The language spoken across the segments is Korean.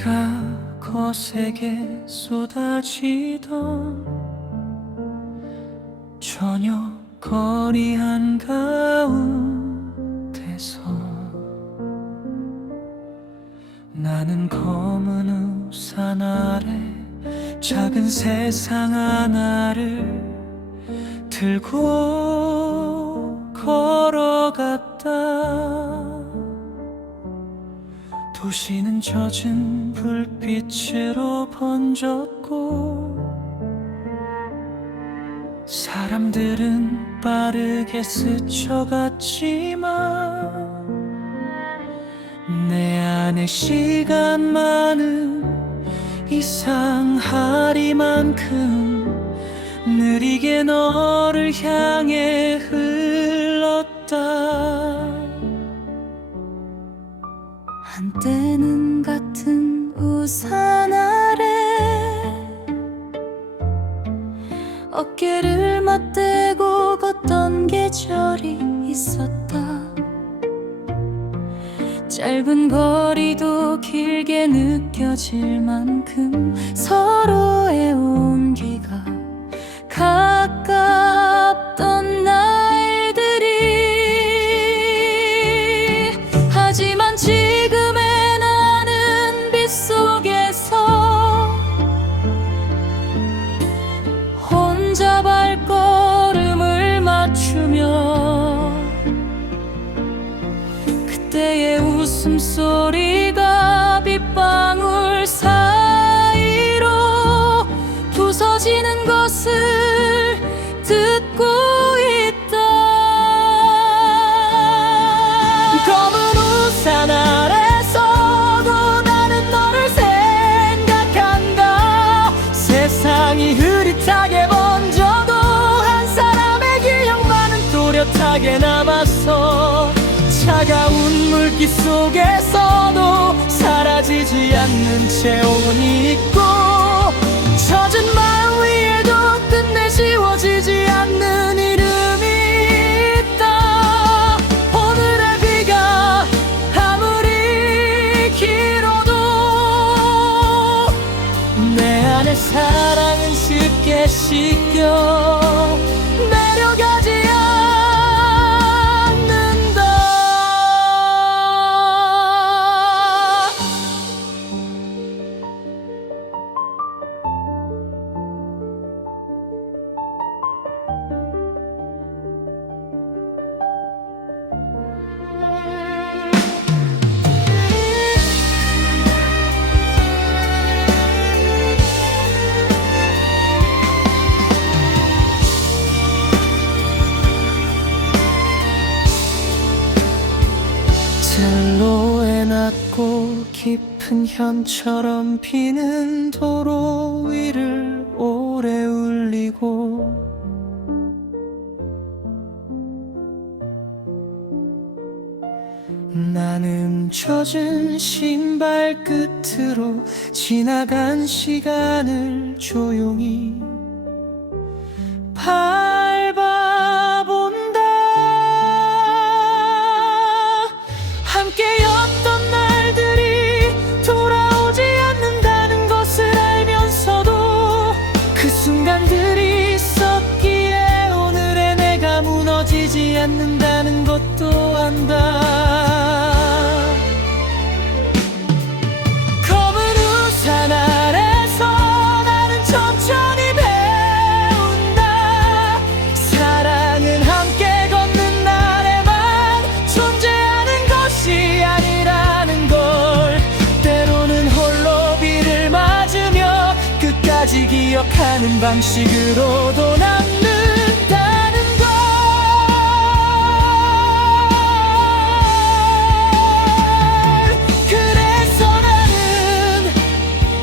비가 거세게 쏟아지던 저녁 거리 한가운데서 나는 검은 우산 아래 작은 세상 하나를 들고 걸어갔다. 도시는 젖은 불빛으로 번졌고 사람들은 빠르게 스쳐갔지만 내 안에 시간만은 이상하리만큼 느리게 너를 향해 흘렀다. 한때는 같은 우산 아래 어깨를 맞대고 걷던 계절이 있었다. 짧은 거리도 길게 느껴질 만큼 서로의 온기가 가깝던 날들이. 하지만 지금의 나는 빗속에서 혼자 발걸음을 맞추며 그때의 웃음소리가 빗방울 사이로 부서지는 것을 듣고 있다. 검은 우산 아래서도 나는 너를 생각한다. 세상이 흐릿하게 번져도 한 사람의 기억만은 또렷하게 남았어. 차가운 물기 속에서도 사라지지 않는 체온이 있고 젖은 마음 위에도 끝내 지워지지 않는 이름이 있다. 오늘의 비가 아무리 길어도 내 안의 사랑은 쉽게 씻겨 내려가지 않는다. 셀로에 낮고 깊은 현처럼 비는 도로 위를 오래 울리고 나는 젖은 신발 끝으로 지나간 시간을 조용히 밟아본다. 함께였던 날들이 돌아오지 않는다는 것을 알면서도 그 순간들이 있었기에 오늘의 내가 무너지지 않는다는 것도 안다. 검은 우산 아래서 나는 천천히 배운다. 사랑은 함께 걷는 날에만 존재하는 것이 아니라는 걸. 때로는 홀로 비를 맞으며 끝까지 기억하는 방식으로도 남는다는 걸. 그래서 나는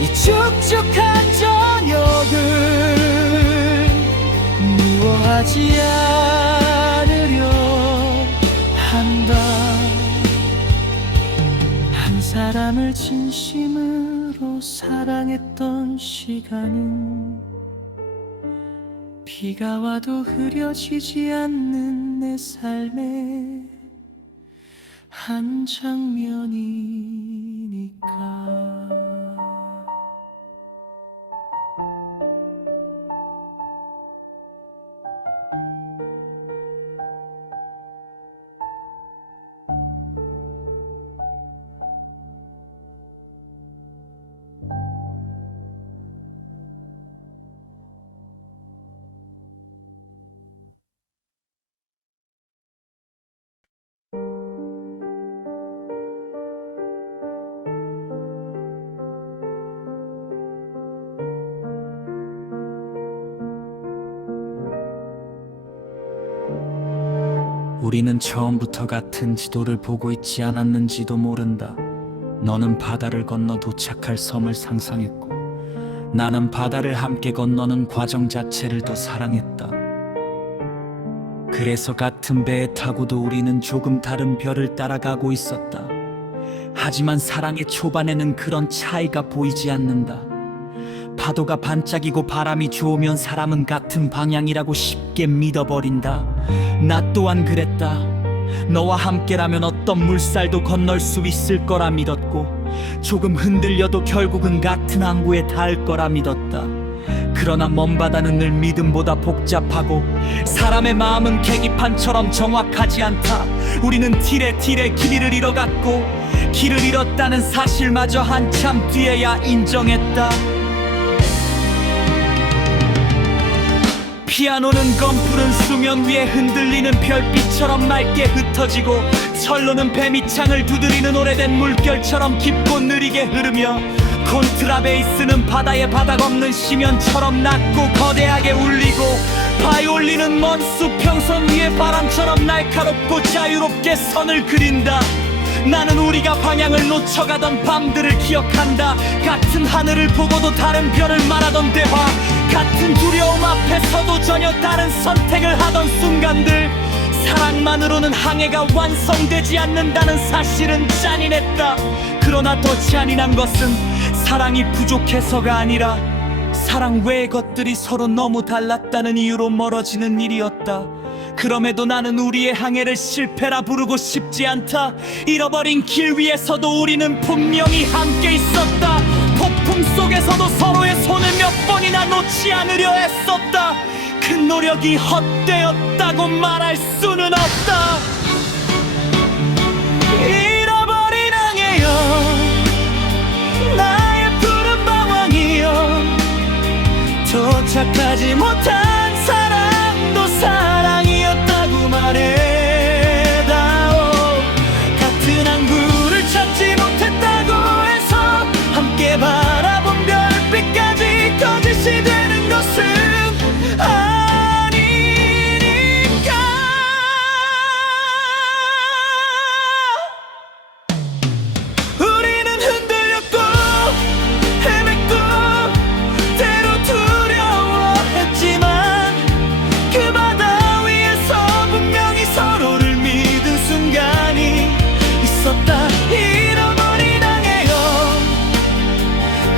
이 축축한 저녁을 미워하지 않으려 한다. 한 사람을 진심으로 사랑했던 시간은 비가 와도 흐려지지 않는 내 삶의 한 장면이니까. 우리는 처음부터 같은 지도를 보고 있지 않았는지도 모른다. 너는 바다를 건너 도착할 섬을 상상했고, 나는 바다를 함께 건너는 과정 자체를 더 사랑했다. 그래서 같은 배에 타고도 우리는 조금 다른 별을 따라가고 있었다. 하지만 사랑의 초반에는 그런 차이가 보이지 않는다. 파도가 반짝이고 바람이 좋으면 사람은 같은 방향이라고 쉽게 믿어버린다. 나 또한 그랬다. 너와 함께라면 어떤 물살도 건널 수 있을 거라 믿었고, 조금 흔들려도 결국은 같은 항구에 닿을 거라 믿었다. 그러나 먼 바다는 늘 믿음보다 복잡하고, 사람의 마음은 계기판처럼 정확하지 않다. 우리는 티레 길이를 잃어갔고, 길을 잃었다는 사실마저 한참 뒤에야 인정했다. 피아노는 검푸른 수면 위에 흔들리는 별빛처럼 맑게 흩어지고, 철로는 뱀이창을 두드리는 오래된 물결처럼 깊고 느리게 흐르며, 콘트라베이스는 바다에 바닥 없는 심연처럼 낮고 거대하게 울리고, 바이올린은 먼 수평선 위에 바람처럼 날카롭고 자유롭게 선을 그린다. 나는 우리가 방향을 놓쳐가던 밤들을 기억한다. 같은 하늘을 보고도 다른 별을 말하던 대화, 같은 두려움 앞에서도 전혀 다른 선택을 하던 순간들. 사랑만으로는 항해가 완성되지 않는다는 사실은 잔인했다. 그러나 더 잔인한 것은 사랑이 부족해서가 아니라 사랑 외의 것들이 서로 너무 달랐다는 이유로 멀어지는 일이었다. 그럼에도 나는 우리의 항해를 실패라 부르고 싶지 않다. 잃어버린 길 위에서도 우리는 분명히 함께 있었다. 폭풍 속에서도 서로의 손을 몇 번이나 놓지 않으려 했었다. 그 노력이 헛되었다고 말할 수는 없다. 잃어버린 항해여, 나의 푸른 방황이여, 도착하지 못한 사랑도 사랑이었다고 말해다오. 같은 항구를 찾지 못했다고 해서 함께 바라본 별빛까지 거짓이 되는 것은 아니니까. 우리는 흔들렸고 헤맸고 때로 두려워했지만, 그 바다 위에서 분명히 서로를 믿은 순간이 있었다. 잃어버린 항해여,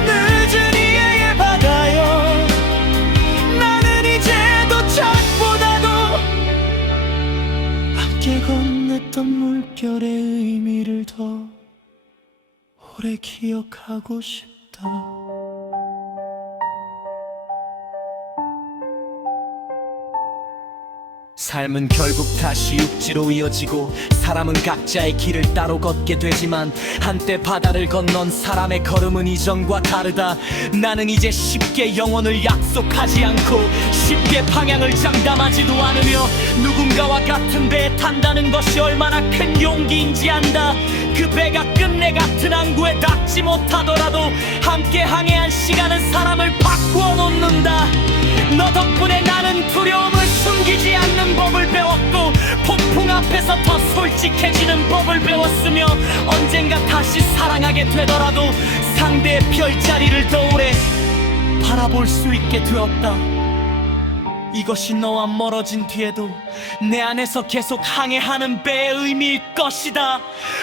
늦은 이해의 바다여, 나는 이제 도착보다도 함께 건넸던 물결의 의미를 더 오래 기억하고 싶다. 삶은 결국 다시 육지로 이어지고, 사람은 각자의 길을 따로 걷게 되지만, 한때 바다를 건넌 사람의 걸음은 이전과 다르다. 나는 이제 쉽게 영원을 약속하지 않고, 쉽게 방향을 장담하지도 않으며, 누군가와 같은 배에 탄다는 것이 얼마나 큰 용기인지 안다. 그 배가 끝내 같은 항구에 닿지 못하더라도 함께 항해한 시간은 사람을 바꾸어 놓는다. 너 덕분에 나는 두려움을 숨기지 않는 법을 배웠고, 폭풍 앞에서 더 솔직해지는 법을 배웠으며, 언젠가 다시 사랑하게 되더라도 상대의 별자리를 더 오래 바라볼 수 있게 되었다. 이것이 너와 멀어진 뒤에도 내 안에서 계속 항해하는 배의 의미일 것이다.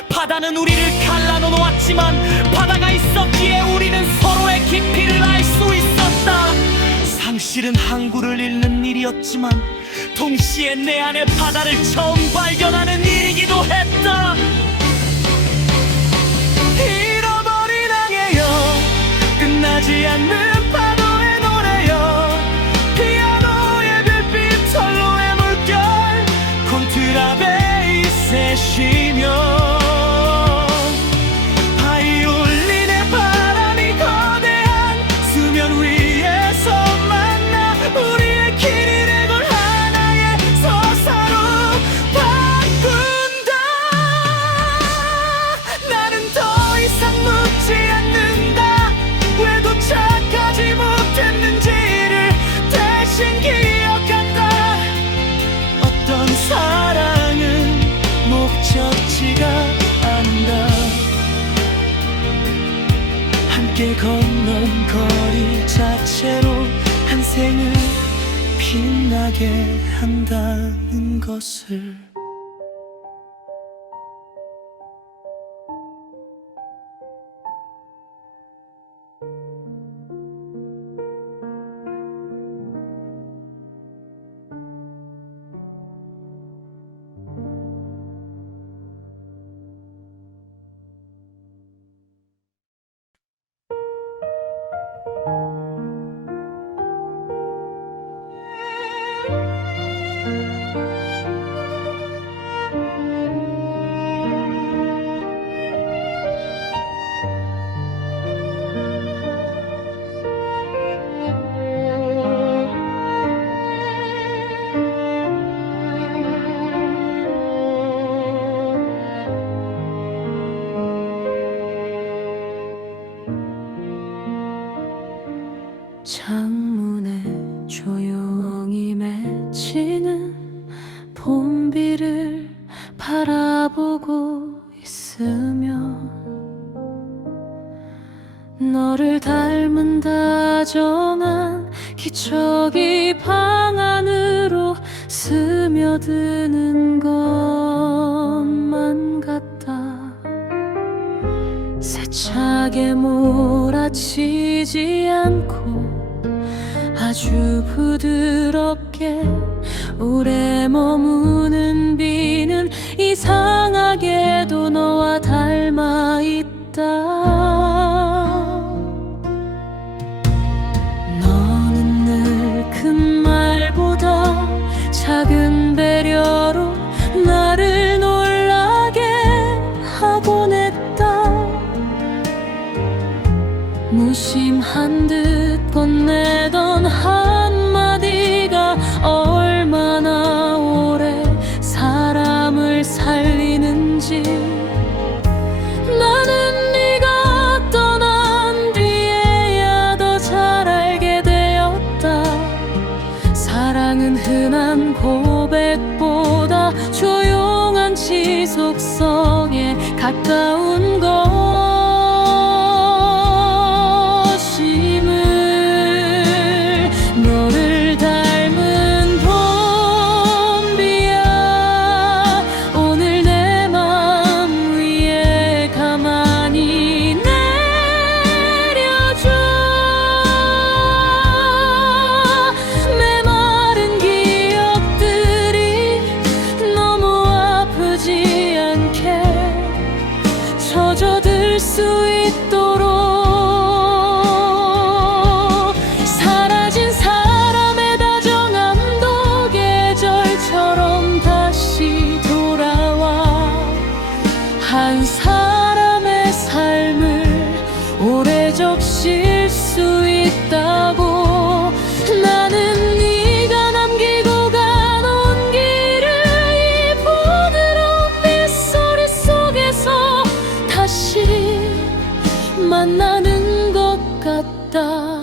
바다는 우리를 갈라놓았지만, 바다가 있었기에 우리는 서로의 깊이를 알 수 있었다. 상실은 항구를 잃는 일이었지만, 동시에 내 안의 바다를 처음 발견하는 일이기도 했다. 잃어버린 항해여, 끝나지 않는 파도의 노래여, 피아노의 별빛, 철로의 물결, 콘트라베이스의 쉬며, 바이올린의 바람이 거대한 수면 위에서 만나 우리의 길이를 하나의 서사로 바꾼다. 나는 더 이상 묻지 않는다. 왜 도착하지 못했는지를 대신 기억한다. 어떤 사랑은 건넌 거리 자체로 한 생을 빛나게 한다는 것을. 창문에 조용히 맺히는 봄비를 바라보고 있으면 너를 닮은 다정한 기척이 방 안으로 스며드는 것만 같다. 세차게 몰아치지 않고 아주 부드럽게 오래 머무는 비는 이상하게도 너와 닮아 있다. 너는 늘 큰 말보다 작은 배려로 나를 놀라게 하곤 했다. 무심한 듯 건네던 한마디가 얼마나 오래 사람을 살리는지 나는 네가 떠난 뒤에야 더 잘 알게 되었다. 사랑은 흔한 고백보다 조용한 지속성에 가까운 것임을. 너를 닮은 봄비야 오늘 내 맘 위에 가만히 내려줘. 메마른 기억들이 너무 아프지 않게 젖어들 수 있도록 사라진 사람의 다정함도 계절처럼 다시 돌아와 한 사람의 삶을 오래 적실 수 있다고. 나는 네가 남기고 간 온기를 이 부드러운 빗소리 속에서 다시 만나는 것 같다.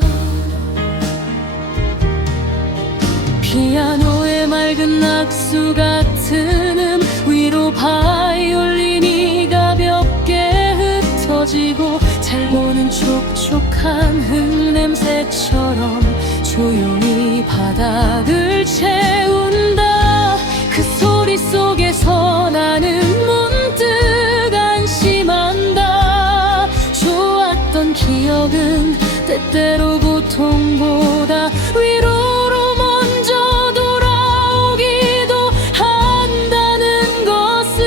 피아노의 맑은 악수 같은 음 위로 바이올린이 가볍게 흩어지고 첼로는 촉촉한 흙냄새처럼 조용히 바닥을 채운다. 그 소리 속에서 나는 문득 안심한다. 좋았던 기억은 때때로 고통보다 위로로 먼저 돌아오기도 한다는 것을.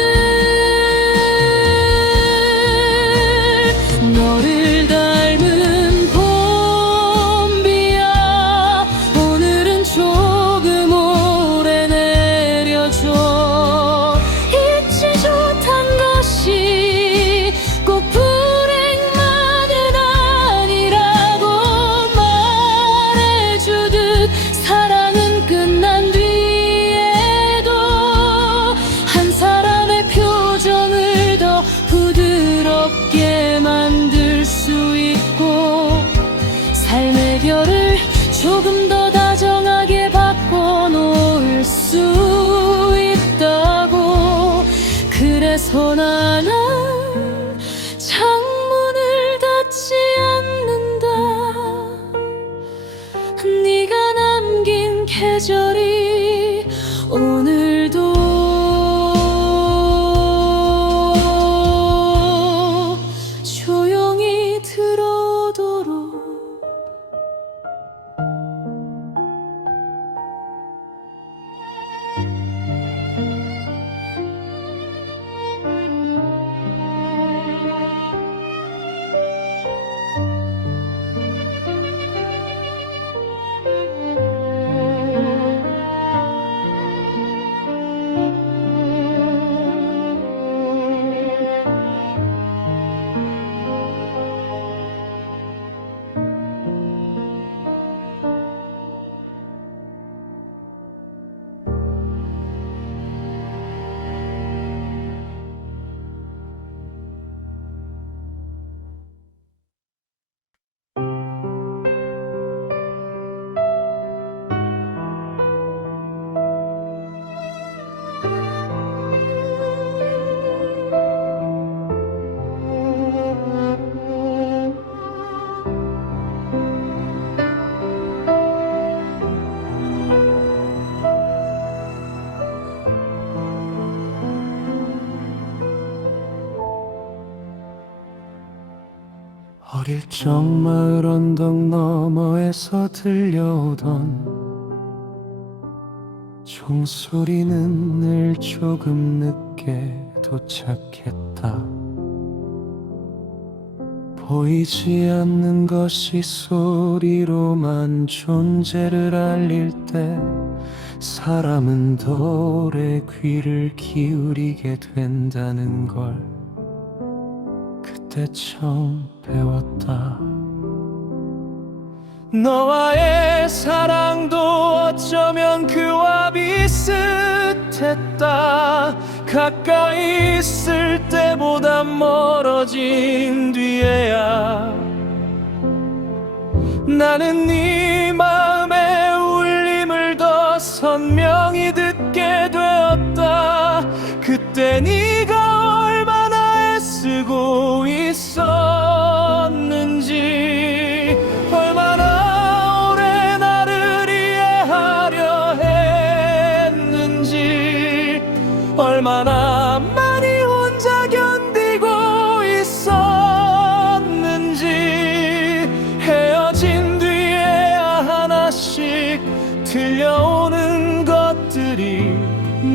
너를 닮은 봄비야 오늘은 조금 오래 내려줘. 잊지 못한 것이 꼭 불행만은 아니라고 말해주듯 사랑은 끝난 뒤에도 한 사람의 표정을 더 부드럽게 만들 수 있고 삶의 결을 조금 더 다정하게 바꿔놓을 수 있다고. 그래서 나는 창문을 닫지 않는 계절이 오늘도 조용히 들어오도록 어릴 적 마을 언덕 너머에서 들려오던 종소리는 늘 조금 늦게 도착했다. 보이지 않는 것이 소리로만 존재를 알릴 때 사람은 더 오래 귀를 기울이게 된다는 걸 그때 처음 배웠다. 너와의 사랑도 어쩌면 그와 비슷했다. 가까이 있을 때보다 멀어진 뒤에야 나는 네 마음의 울림을 더 선명히 듣게 되었다. 그때 네가 얼마나 애쓰고 있었는지, 얼마나 오래 나를 이해하려 했는지, 얼마나 많이 혼자 견디고 있었는지, 헤어진 뒤에야 하나씩 들려오는 것들이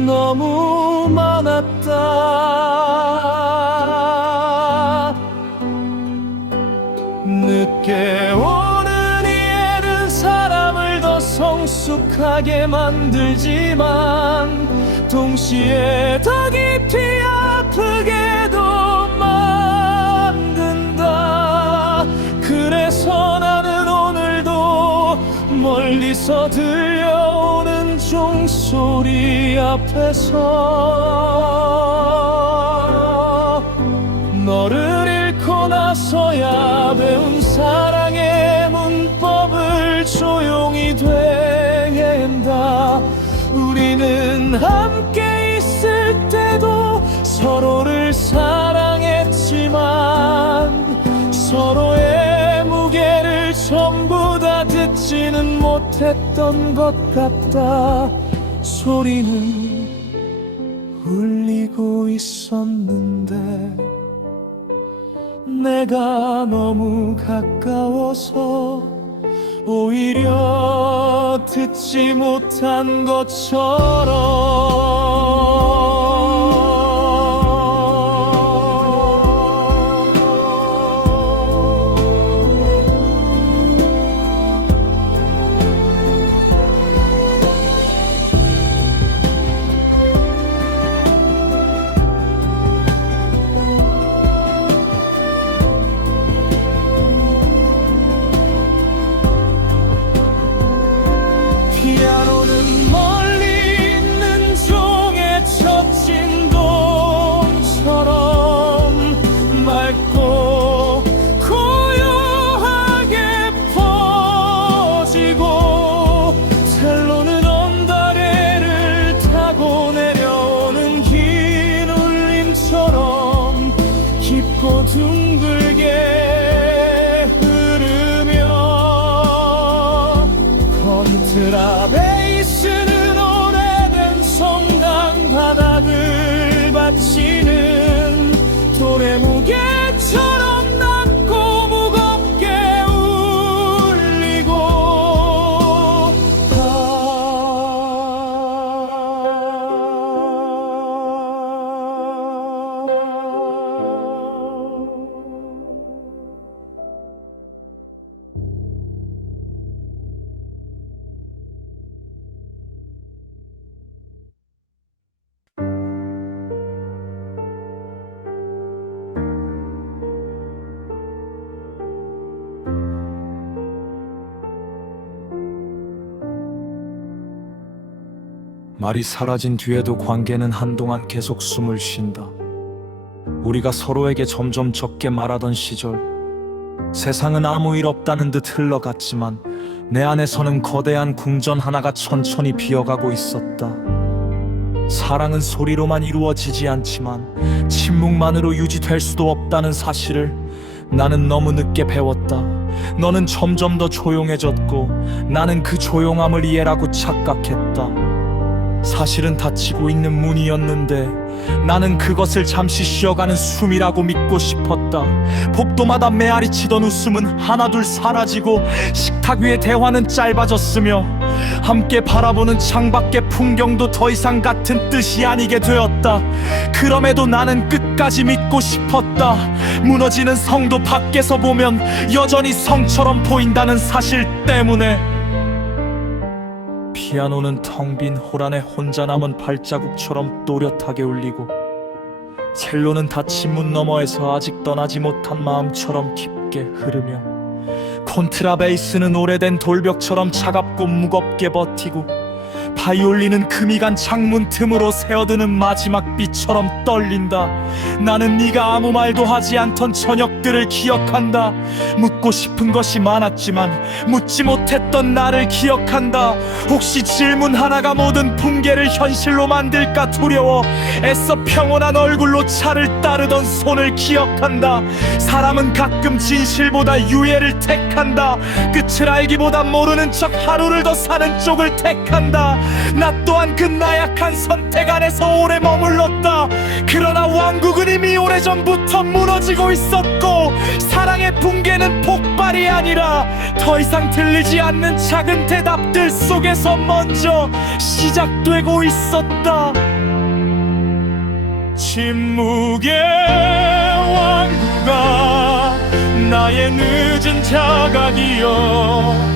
너무 많았다. 늦게 오는 이해는 사람을 더 성숙하게 만들지만 동시에 더 깊이 아프게도 만든다. 그래서 나는 오늘도 멀리서 들려오는 종소리 앞에서 너를 잃고 나서야 배운 사랑의 문법을 조용히 되앤다. 우리는 함께 있을 때도 서로를 사랑했지만 서로의 무게를 전부 다 듣지는 못했던 것 같다. 소리는 울리고 있었는데 내가 너무 가까워서 오히려 듣지 못한 피아노는 멀리 있는 종의 첫 진동처럼 맑고 고요하게 퍼지고, 첼로는 언다레를 타고 내려오는 긴 울림처럼 깊고 둥글게 흐르며 컨트라베이스 없이는 돌의 무게처럼 낮고 무겁게 울리고 말이 사라진 뒤에도 관계는 한동안 계속 숨을 쉰다. 우리가 서로에게 점점 적게 말하던 시절, 세상은 아무 일 없다는 듯 흘러갔지만 내 안에서는 거대한 궁전 하나가 천천히 비어가고 있었다. 사랑은 소리로만 이루어지지 않지만 침묵만으로 유지될 수도 없다는 사실을 나는 너무 늦게 배웠다. 너는 점점 더 조용해졌고 나는 그 조용함을 이해라고 착각했다. 사실은 닫히고 있는 문이었는데 나는 그것을 잠시 쉬어가는 숨이라고 믿고 싶었다. 복도마다 메아리 치던 웃음은 하나둘 사라지고 식탁 위의 대화는 짧아졌으며 함께 바라보는 창밖의 풍경도 더 이상 같은 뜻이 아니게 되었다. 그럼에도 나는 끝까지 믿고 싶었다. 무너지는 성도 밖에서 보면 여전히 성처럼 보인다는 사실 때문에. 피아노는 텅 빈 홀 안에 혼자 남은 발자국처럼 또렷하게 울리고 첼로는 닫힌 문 너머에서 아직 떠나지 못한 마음처럼 깊게 흐르며 콘트라베이스는 오래된 돌벽처럼 차갑고 무겁게 버티고 바이올린은 금이 간 창문 틈으로 새어드는 마지막 빛처럼 떨린다. 나는 네가 아무 말도 하지 않던 저녁들을 기억한다. 묻고 싶은 것이 많았지만 묻지 못했던 나를 기억한다. 혹시 질문 하나가 모든 붕괴를 현실로 만들까 두려워 애써 평온한 얼굴로 차를 따르던 손을 기억한다. 사람은 가끔 진실보다 유예를 택한다. 끝을 알기보다 모르는 척 하루를 더 사는 쪽을 택한다. 나 또한 그 나약한 선택 안에서 오래 머물렀다. 그러나 왕국은 이미 오래전부터 무너지고 있었고 사랑의 붕괴는 폭발이 아니라 더 이상 들리지 않는 작은 대답들 속에서 먼저 시작되고 있었다. 침묵의 왕국아, 나의 늦은 자각이여,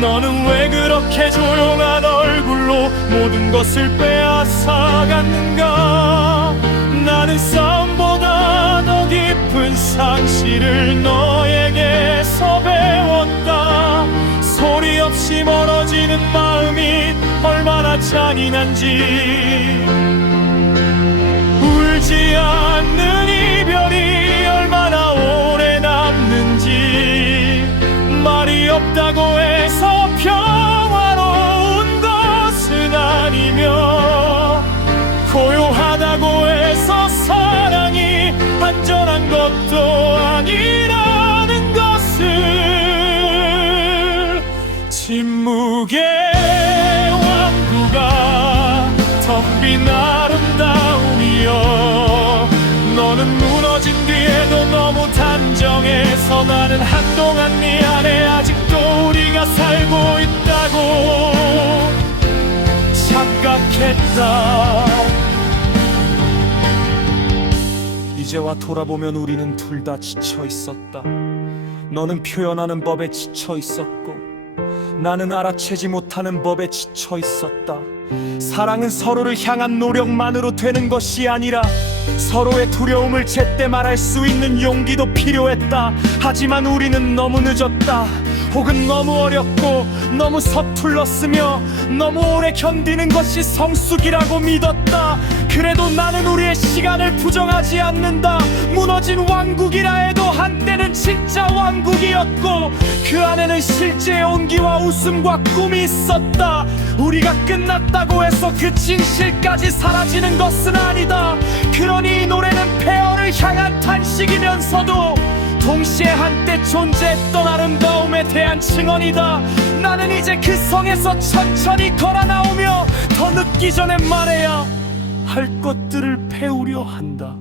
너는 왜 그렇게 조용한 얼굴로 모든 것을 빼앗아갔는가? 나는 싸움보다 더 깊은 상실을 너에게서 배웠다. 소리 없이 멀어지는 마음이 얼마나 잔인한지, 울지 않는 이별이 얼마나 오래 남는지, 말이 없다고 해서 평화로운 것은 아니며 고요하다고 해서 사랑이 안전한 것도 아니라는 것을. 침묵의 왕국아, 텅 빈 아름다움이여, 너는 무너진 뒤에도 너무 단정해서 나는 한동안 네 안에 아직도 우리가 살고 있다고 착각했다. 이제와 돌아보면 우리는 둘 다 지쳐 있었다. 너는 표현하는 법에 지쳐 있었고 나는 알아채지 못하는 법에 지쳐 있었다. 사랑은 서로를 향한 노력만으로 되는 것이 아니라 서로의 두려움을 제때 말할 수 있는 용기도 필요했다. 하지만 우리는 너무 늦었다. 혹은 너무 어렵고 너무 서툴렀으며 너무 오래 견디는 것이 성숙이라고 믿었다. 그래도 나는 우리의 시간을 부정하지 않는다. 무너진 왕국이라 해도 한때는 진짜 왕국이었고 그 안에는 실제의 온기와 웃음과 꿈이 있었다. 우리가 끝났다고 해서 그 진실까지 사라지는 것은 아니다. 그러니 이 노래는 폐허를 향한 탄식이면서도 동시에 한때 존재했던 아름다움에 대한 증언이다. 나는 이제 그 성에서 천천히 걸어 나오며 더 늦기 전에 말해야 할 것들을 배우려 한다.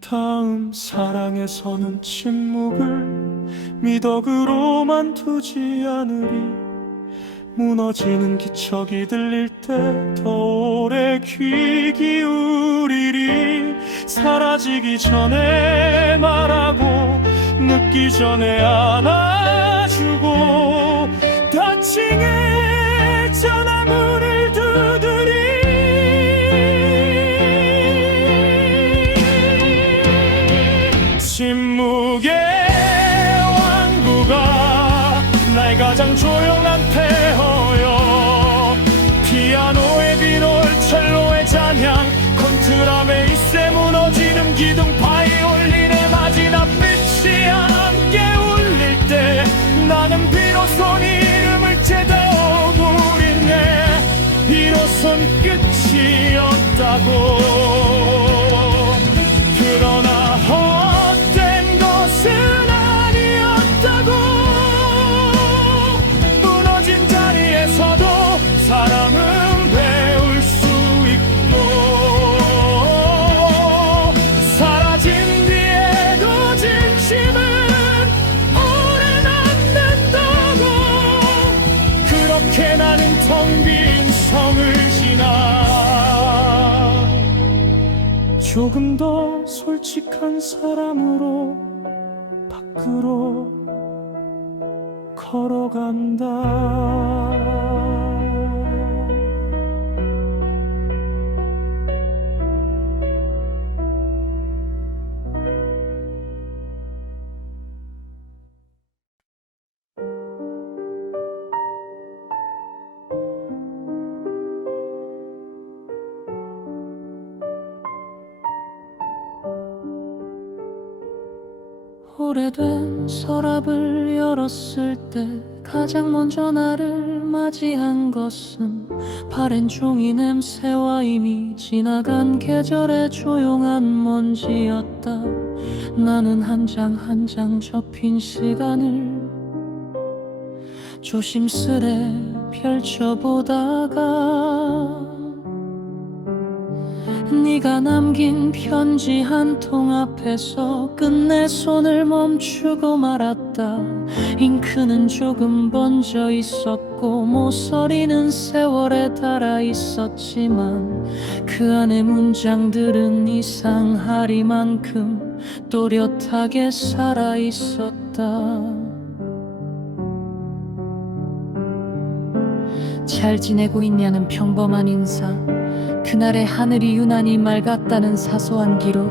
다음 사랑에서는 침묵을 미덕으로만 두지 않으리. 무너지는 기척이 들릴 때 더 오래 귀 기울이리. 사라지기 전에 말하고 늦기 전에 안아주고 닫히게 전화문을 두드리. 침묵의 왕구가 나의 가장 조용한 폐허여. 피아노의 비롤 첼로의 잔향 컨트라 베이스에 무너지는 기둥 바이올린의 마지막 빛이 함께 울릴 때 나는 비로소 네 이름을 제대로 부리네. 비로소 끝이 없다고. 그러나 헛된 것은 아니었다고. 무너진 자리에서도 사람은 배울 수 있고 사라진 뒤에도 진심은 오래 남는다고. 그렇게 나는 텅 빈 성을 지나 조금 더 솔직한 사람으로 밖으로 걸어간다. 오래된 서랍을 열었을 때 가장 먼저 나를 맞이한 것은 바랜 종이 냄새와 이미 지나간 계절의 조용한 먼지였다. 나는 한 장 한 장 접힌 시간을 조심스레 펼쳐보다가 네가 남긴 편지 한 통 앞에서 끝내 손을 멈추고 말았다. 잉크는 조금 번져 있었고 모서리는 세월에 닳아 있었지만 그 안의 문장들은 이상하리만큼 또렷하게 살아 있었다. 잘 지내고 있냐는 평범한 인사, 그날의 하늘이 유난히 맑았다는 사소한 기록,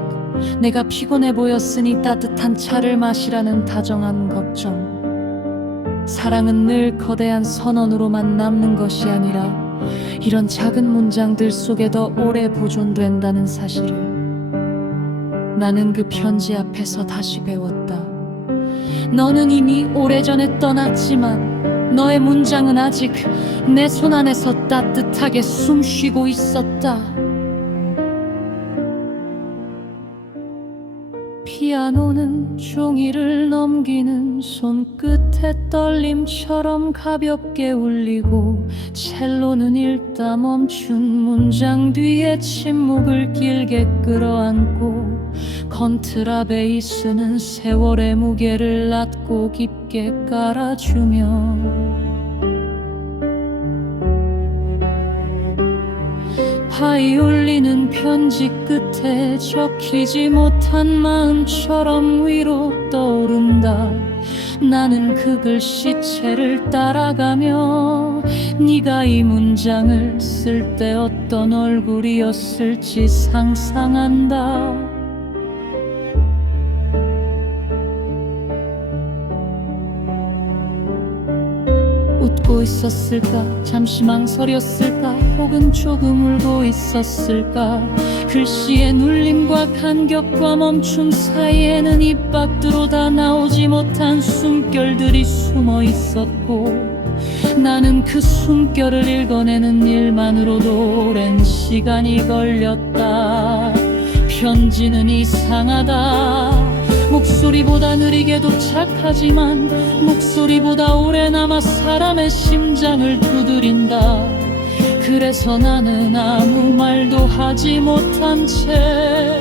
내가 피곤해 보였으니 따뜻한 차를 마시라는 다정한 걱정. 사랑은 늘 거대한 선언으로만 남는 것이 아니라 이런 작은 문장들 속에 더 오래 보존된다는 사실을 나는 그 편지 앞에서 다시 배웠다. 너는 이미 오래전에 떠났지만 너의 문장은 아직 내 손 안에서 따뜻하게 숨쉬고 있었다. 피아노는 종이를 넘기는 손끝의 떨림처럼 가볍게 울리고 첼로는 읽다 멈춘 문장 뒤에 침묵을 길게 끌어안고 컨트라 베이스는 세월의 무게를 낮고 깊게 깔아주며 바이올린은 편지 끝에 적히지 못한 마음처럼 위로 떠오른다. 나는 그 글씨체를 따라가며 네가 이 문장을 쓸 때 어떤 얼굴이었을지 상상한다. 웃고 있었을까? 잠시 망설였을까? 혹은 조금 울고 있었을까? 글씨의 눌림과 간격과 멈춤 사이에는 입 밖으로 다 나오지 못한 숨결들이 숨어 있었고 나는 그 숨결을 읽어내는 일만으로도 오랜 시간이 걸렸다. 편지는 이상하다. 목소리보다 느리게 도착하지만 목소리보다 오래 남아 사람의 심장을 두드린다. 그래서 나는 아무 말도 하지 못한 채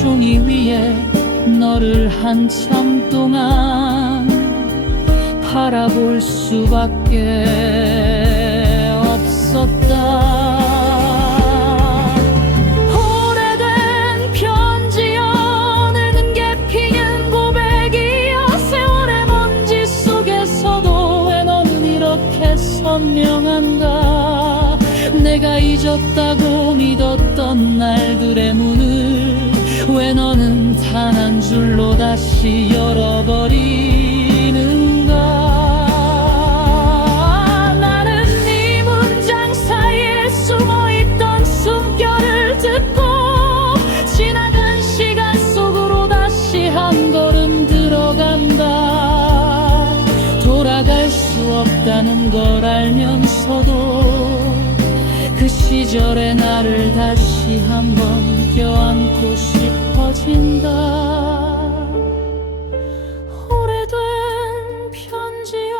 종이 위에 너를 한참 동안 바라볼 수밖에 없었다. 오래된 편지여, 늙은 게 피는 고백이여, 세월의 먼지 속에서도 왜 너는 이렇게 선명한가. 내가 잊었다고 믿었던 날들의 문을 왜 너는 단 한 줄로 다시 열어버리는가. 나는 네 문장 사이에 숨어있던 숨결을 듣고 지나간 시간 속으로 다시 한 걸음 들어간다. 돌아갈 수 없다는 걸 알면서도 그 시절의 나를 다시 한번 껴안고 싶어진다. 오래된 편지여,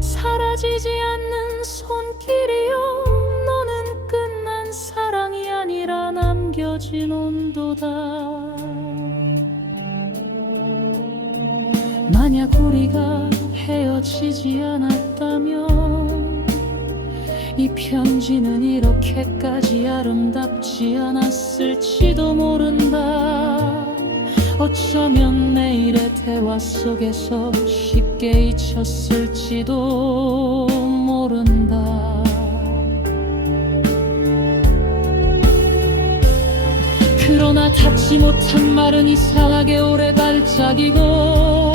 사라지지 않는 손길이여, 너는 끝난 사랑이 아니라 남겨진 온도다. 만약 우리가 헤어지지 않았다면 이 편지는 이렇게까지 아름답지 않았을지도 모른다. 어쩌면 매일의 대화 속에서 쉽게 잊혔을지도 모른다. 그러나 닿지 못한 말은 이상하게 오래 발작이고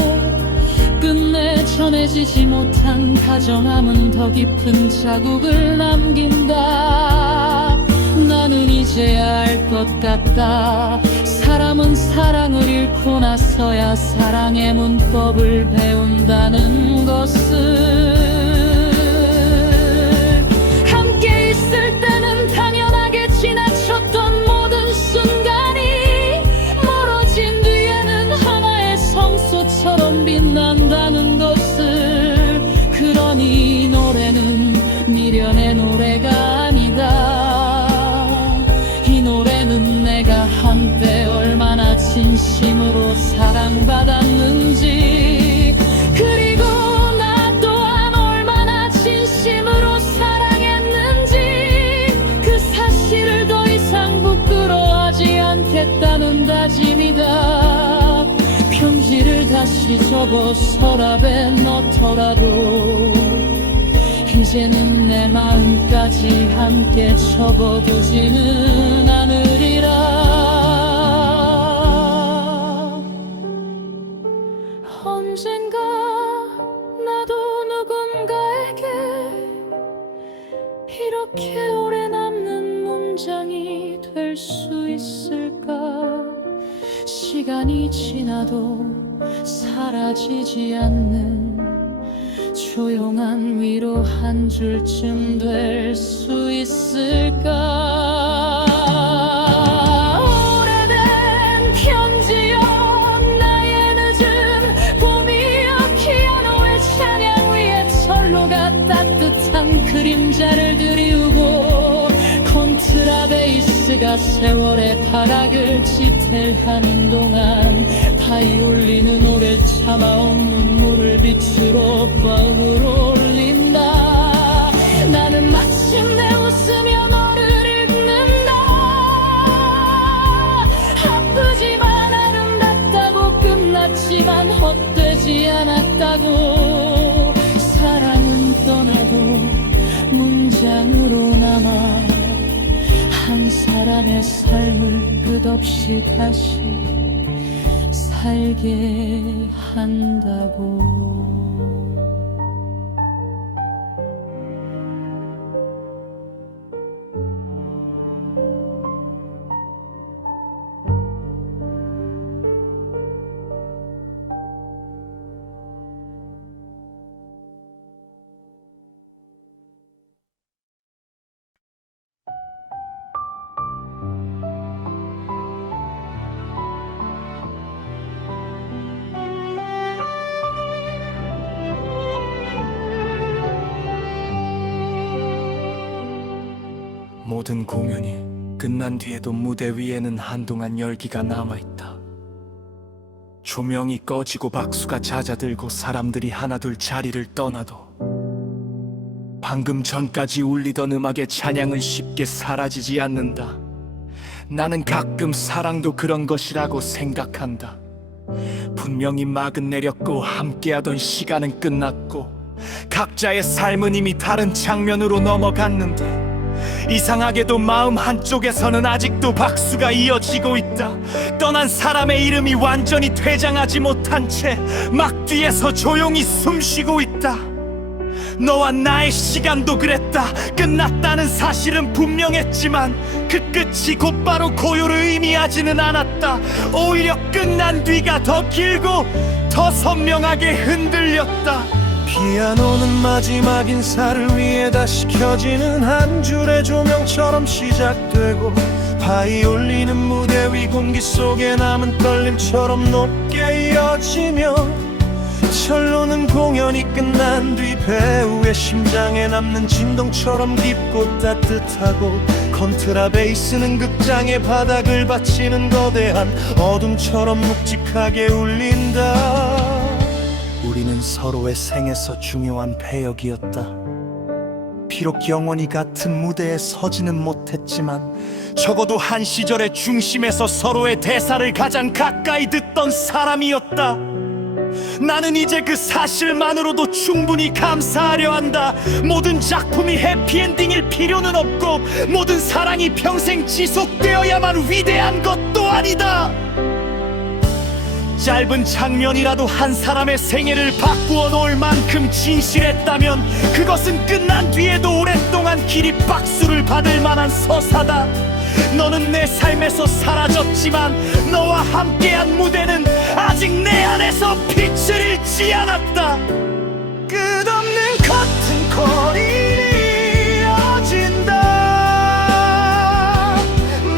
끝내 전해지지 못한 다정함은 더 깊은 자국을 남긴다. 나는 이제야 알 것 같다. 사람은 사랑을 잃고 나서야 사랑의 문법을 배운다는 것을. 함께 있을 때는 당연하게 지나쳤던 모든 순간이 멀어진 뒤에는 하나의 성소처럼 빛난다는 것을. 그러니 노래는 미련의 노래가 아니다. 이 노래는 내가 한때 얼마나 진심으로 사랑받았는지, 그리고 나 또한 얼마나 진심으로 사랑했는지 그 사실을 더 이상 부끄러워하지 않겠다는 다짐이다. 편지를 다시 접어 서랍에 넣더라도 이제는 내 마음까지 함께 접어두지는 않으리라. 언젠가 나도 누군가에게 이렇게 오래 남는 문장이 될 수 있을까. 시간이 지나도 사라지지 않는 조용한 위로 한 줄쯤 될 수 있을까. 오래된 편지여, 나의 늦은 봄이여, 피아노의 찬양 위에 철로가 따뜻한 그림자를 드리우고 콘트라베이스가 세월의 타락을 지탱하는 동안 바이올린은 오래 참아온 눈물을 빛으로 꽝을 올린다. 나는 마침내 웃으며 너를 읽는다. 아프지만 아름답다고, 끝났지만 헛되지 않았다고. 사랑은 떠나도 문장으로 남아 한 사람의 삶을 끝없이 다시 살게 한다고. 모든 공연이 끝난 뒤에도 무대 위에는 한동안 열기가 남아있다. 조명이 꺼지고 박수가 잦아들고 사람들이 하나둘 자리를 떠나도 방금 전까지 울리던 음악의 찬양은 쉽게 사라지지 않는다. 나는 가끔 사랑도 그런 것이라고 생각한다. 분명히 막은 내렸고 함께하던 시간은 끝났고 각자의 삶은 이미 다른 장면으로 넘어갔는데 이상하게도 마음 한쪽에서는 아직도 박수가 이어지고 있다. 떠난 사람의 이름이 완전히 퇴장하지 못한 채 막 뒤에서 조용히 숨쉬고 있다. 너와 나의 시간도 그랬다. 끝났다는 사실은 분명했지만 그 끝이 곧바로 고요를 의미하지는 않았다. 오히려 끝난 뒤가 더 길고 더 선명하게 흔들렸다. 피아노는 마지막 인사를 위해 다시 켜지는 한 줄의 조명처럼 시작되고 바이올린은 무대 위 공기 속에 남은 떨림처럼 높게 이어지며 첼로는 공연이 끝난 뒤 배우의 심장에 남는 진동처럼 깊고 따뜻하고 컨트라베이스는 극장의 바닥을 받치는 거대한 어둠처럼 묵직하게 울린다. 우리는 서로의 생에서 중요한 배역이었다. 비록 영원히 같은 무대에 서지는 못했지만 적어도 한 시절의 중심에서 서로의 대사를 가장 가까이 듣던 사람이었다. 나는 이제 그 사실만으로도 충분히 감사하려 한다. 모든 작품이 해피엔딩일 필요는 없고 모든 사랑이 평생 지속되어야만 위대한 것도 아니다. 짧은 장면이라도 한 사람의 생애를 바꾸어 놓을 만큼 진실했다면 그것은 끝난 뒤에도 오랫동안 길이 박수를 받을 만한 서사다. 너는 내 삶에서 사라졌지만 너와 함께한 무대는 아직 내 안에서 빛을 잃지 않았다. 끝없는 커튼콜이 이어진다.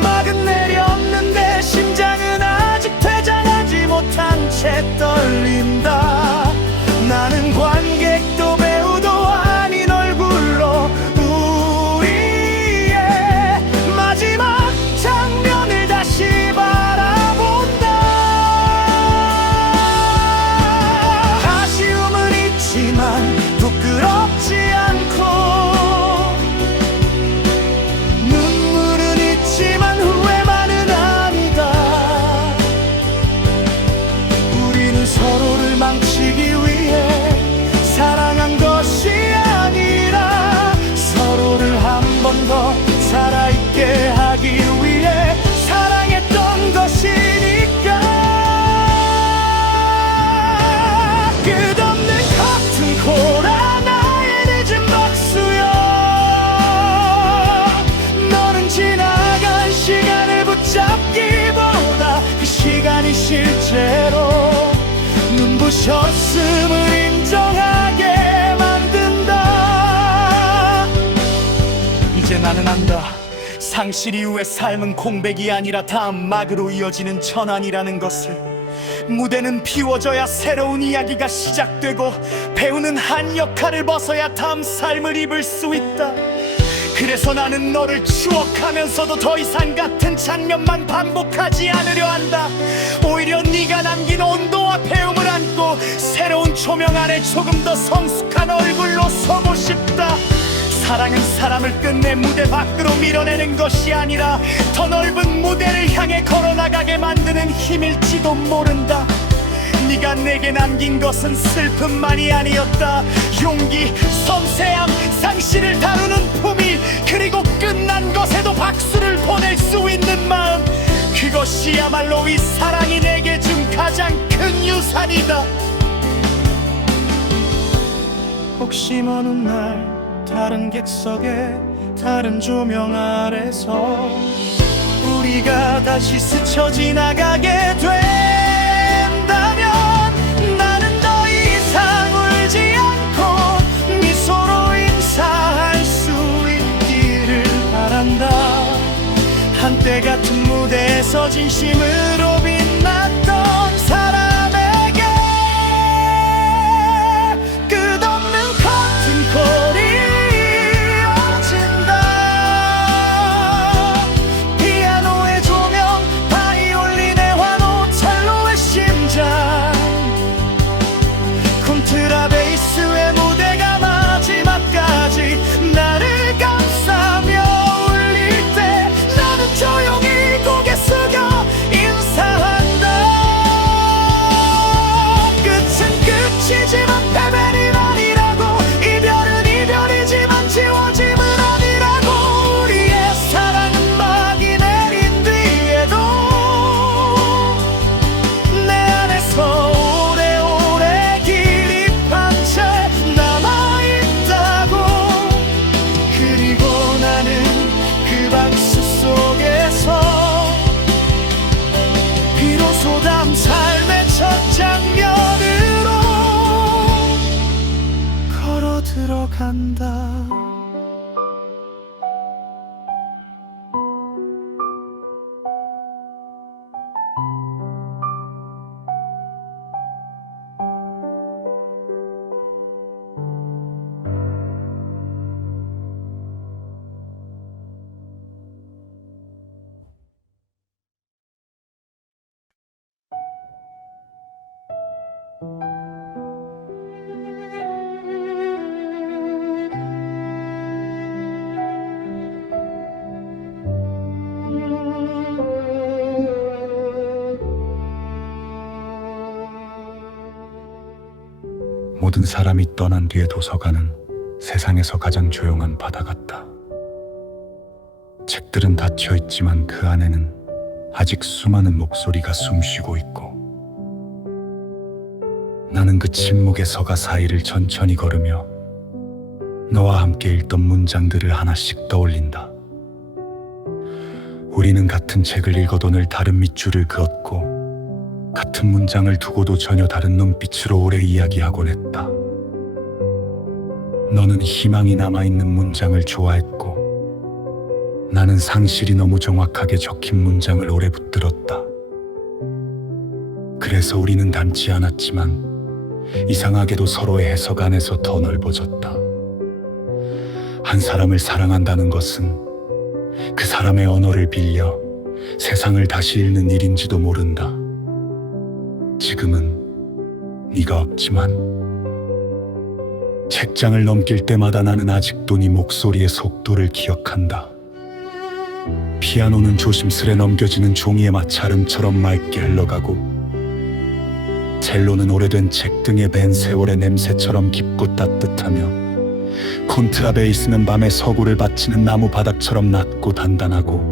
막은 내렸는데 심장은 아직 퇴장하지 못한 채 떨린다. 나는 관객도 배우도 아닌 얼굴로 우리의 마지막 장면을 다시 바라본다. 아쉬움은 있지만 부끄럽지 않고 눈물은 있지만 후회만은 아니다. 우리는 서로를 망치기 위해 사랑한 것이 아니라 서로를 한 번 더 살아있게 하기 위해 사랑했던 것이니까. 끝없는 커튼콜아 나의 늦은 박수여. 너는 지나간 시간을 붙잡기보다 그 시간이 실제로 눈부셨음을 인정하게 만든다. 이제 나는 안다. 상실 이후의 삶은 공백이 아니라 다음 막으로 이어지는 전환이라는 것을. 무대는 비워져야 새로운 이야기가 시작되고 배우는 한 역할을 벗어야 다음 삶을 입을 수 있다. 그래서 나는 너를 추억하면서도 더 이상 같은 장면만 반복하지 않으려 한다. 오히려 네가 남긴 온도와 배움을 안고 새로운 조명 아래 조금 더 성숙한 얼굴로 서고 싶다. 사랑은 사람을 끝내 무대 밖으로 밀어내는 것이 아니라 더 넓은 무대를 향해 걸어나가게 만드는 힘일지도 모른다. 네가 내게 남긴 것은 슬픔만이 아니었다. 용기, 섬세함, 상실을 다루는 품위, 그리고 끝난 것에도 박수를 보낼 수 있는 마음. 그것이야말로 이 사랑이 내게 준 가장 큰 유산이다. 혹시 먼 훗날 다른 객석에 다른 조명 아래서 우리가 다시 스쳐 지나가게 된다면 나는 더 이상 울지 않고 미소로 인사할 수 있기를 바란다. 한때 같은 무대에서 진심으로 빛났던 사람에게 끝없는 커튼콜이 이어진다. 한다. 모든 사람이 떠난 뒤의 도서관은 세상에서 가장 조용한 바다 같다. 책들은 닫혀 있지만 그 안에는 아직 수많은 목소리가 숨쉬고 있고, 나는 그 침묵의 서가 사이를 천천히 걸으며 너와 함께 읽던 문장들을 하나씩 떠올린다. 우리는 같은 책을 읽어도 늘 다른 밑줄을 그었고, 같은 문장을 두고도 전혀 다른 눈빛으로 오래 이야기하곤 했다. 너는 희망이 남아있는 문장을 좋아했고, 나는 상실이 너무 정확하게 적힌 문장을 오래 붙들었다. 그래서 우리는 닮지 않았지만 이상하게도 서로의 해석 안에서 더 넓어졌다. 한 사람을 사랑한다는 것은 그 사람의 언어를 빌려 세상을 다시 읽는 일인지도 모른다. 지금은 네가 없지만 책장을 넘길 때마다 나는 아직도 네 목소리의 속도를 기억한다. 피아노는 조심스레 넘겨지는 종이의 마찰음처럼 맑게 흘러가고, 첼로는 오래된 책 등에 밴 세월의 냄새처럼 깊고 따뜻하며, 콘트라베이스는 밤에 서구를 받치는 나무 바닥처럼 낮고 단단하고,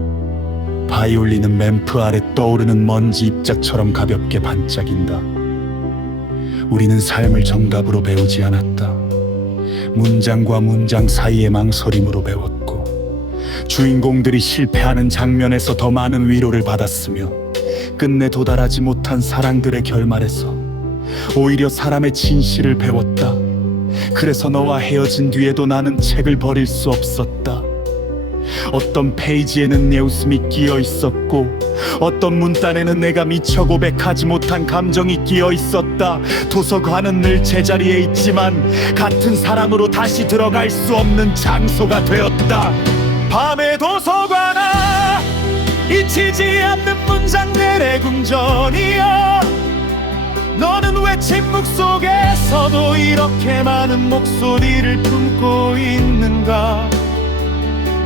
바이올린은 램프 아래 떠오르는 먼지 입자처럼 가볍게 반짝인다. 우리는 삶을 정답으로 배우지 않았다. 문장과 문장 사이의 망설임으로 배웠고, 주인공들이 실패하는 장면에서 더 많은 위로를 받았으며, 끝내 도달하지 못한 사랑들의 결말에서 오히려 사람의 진실을 배웠다. 그래서 너와 헤어진 뒤에도 나는 책을 버릴 수 없었다. 어떤 페이지에는 내 웃음이 끼어 있었고, 어떤 문단에는 내가 미처 고백하지 못한 감정이 끼어 있었다. 도서관은 늘 제자리에 있지만 같은 사람으로 다시 들어갈 수 없는 장소가 되었다. 밤의 도서관아, 잊히지 않는 문장들의 궁전이여, 너는 왜 침묵 속에서도 이렇게 많은 목소리를 품고 있는가?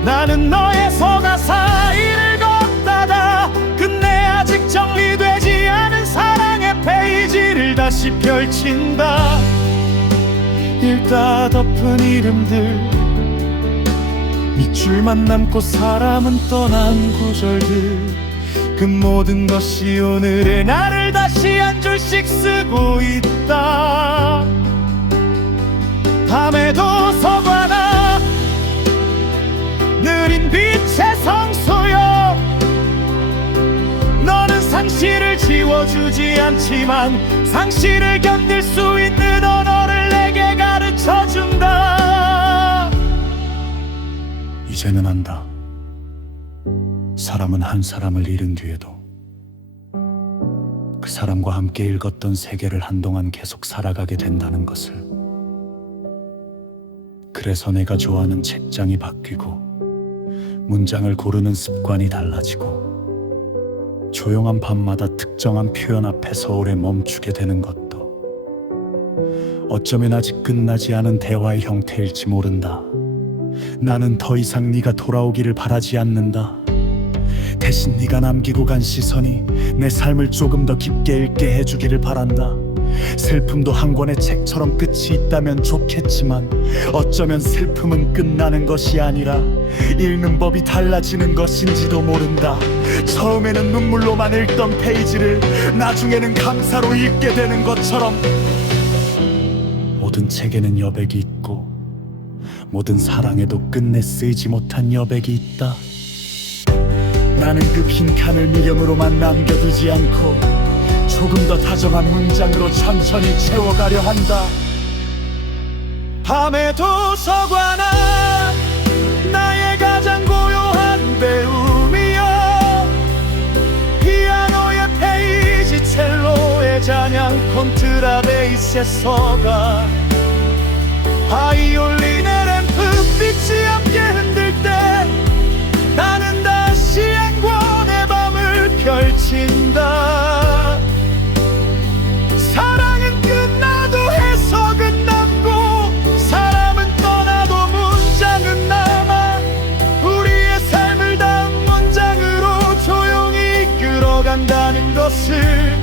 나는 너의 서가 사이를 걷다가 끝내 아직 정리되지 않은 사랑의 페이지를 다시 펼친다. 읽다 덮은 이름들, 밑줄만 남고 사람은 떠난 구절들, 그 모든 것이 오늘의 나를 다시 한 줄씩 쓰고 있다. 밤의 도서관아, 느린 빛의 성소여, 너는 상실을 지워주지 않지만 상실을 견딜 수 있는 언어를 내게 가르쳐준다. 이제는 안다. 사람은 한 사람을 잃은 뒤에도 그 사람과 함께 읽었던 세계를 한동안 계속 살아가게 된다는 것을. 그래서 내가 좋아하는 책장이 바뀌고, 문장을 고르는 습관이 달라지고, 조용한 밤마다 특정한 표현 앞에서 오래 멈추게 되는 것도 어쩌면 아직 끝나지 않은 대화의 형태일지 모른다. 나는 더 이상 네가 돌아오기를 바라지 않는다. 대신 네가 남기고 간 시선이 내 삶을 조금 더 깊게 읽게 해주기를 바란다. 슬픔도 한 권의 책처럼 끝이 있다면 좋겠지만, 어쩌면 슬픔은 끝나는 것이 아니라 읽는 법이 달라지는 것인지도 모른다. 처음에는 눈물로만 읽던 페이지를 나중에는 감사로 읽게 되는 것처럼, 모든 책에는 여백이 있고, 모든 사랑에도 끝내 쓰이지 못한 여백이 있다. 나는 그 빈 칸을 미련으로만 남겨두지 않고 조금 더 다정한 문장으로 천천히 채워가려 한다. 밤에도 서관아 나의 가장 고요한 배움이여 피아노의 페이지 첼로의 잔향 콘트라베이스의 서가 바이올린의 램프 빛이 함께 흔들 때 나는 다시 행권의 밤을 펼친다. 사랑은 끝나도 해석은 남고 사람은 떠나도 문장은 남아 우리의 삶을 다음 문장으로 조용히 이끌어간다는 것을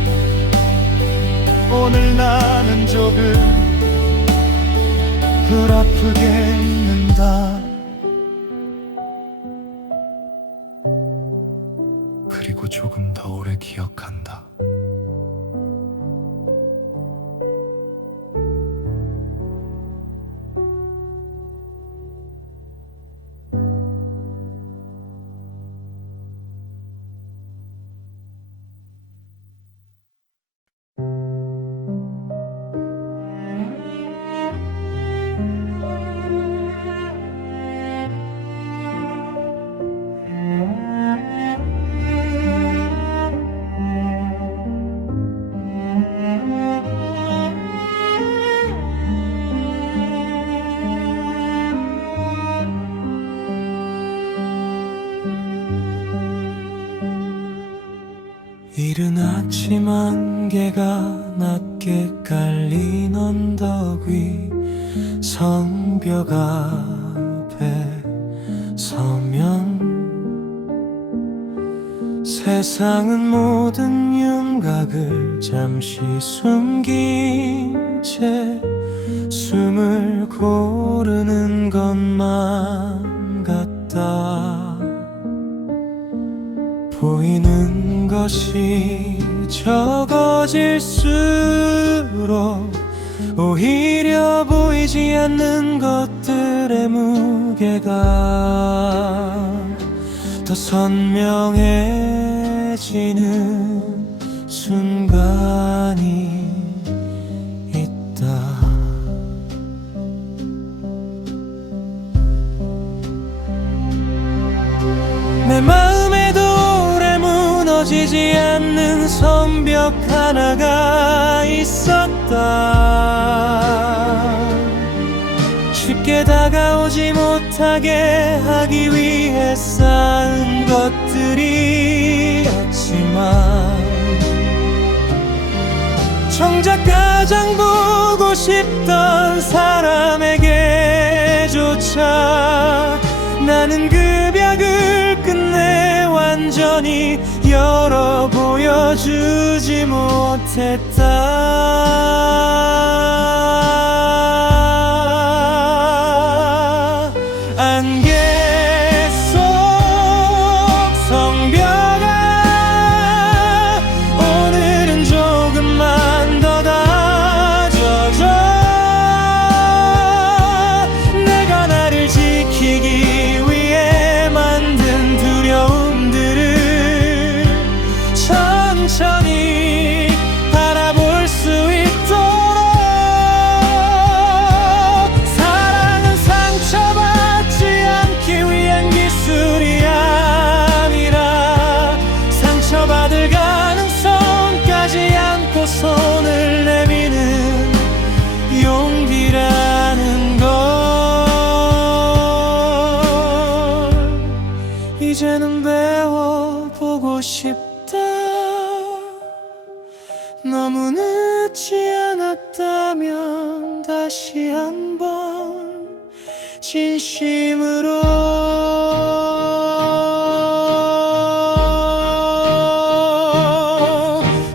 오늘 나는 조금 덜 아프게 잊는다. 그리고 조금 더 오래 기억한다. 이른 아침 안개가 낮게 깔린 언덕 위 성벽 앞에 서면 세상은 모든 윤곽을 잠시 숨긴 채 숨을 고르는 것만 같다. 보이는 것이 적어질수록 오히려 보이지 않는 것들의 무게가 더 선명해지는 순간이 있다. 내 마음에도 오래 무너지지 않는 성벽 하나가 있었다. 쉽게 다가오지 못하게 하기 위해 쌓은 것들이었지만 정작 가장 보고 싶던 사람에게조차 나는 그 벽을 끝내 완전히 열어 보여주지 못했다. 안개 속 성벽아 오늘은 조금만 더 다져줘. 내가 나를 지키기 위해 만든 두려움들을 천천히 바라볼 수 있도록. 사랑은 상처받지 않기 위한 기술이 아니라 상처받을 가능성까지 안고 손을 내미는 용기라는 걸 이제는 배워보고 싶다. 너무 늦지 않았다면 다시 한번 진심으로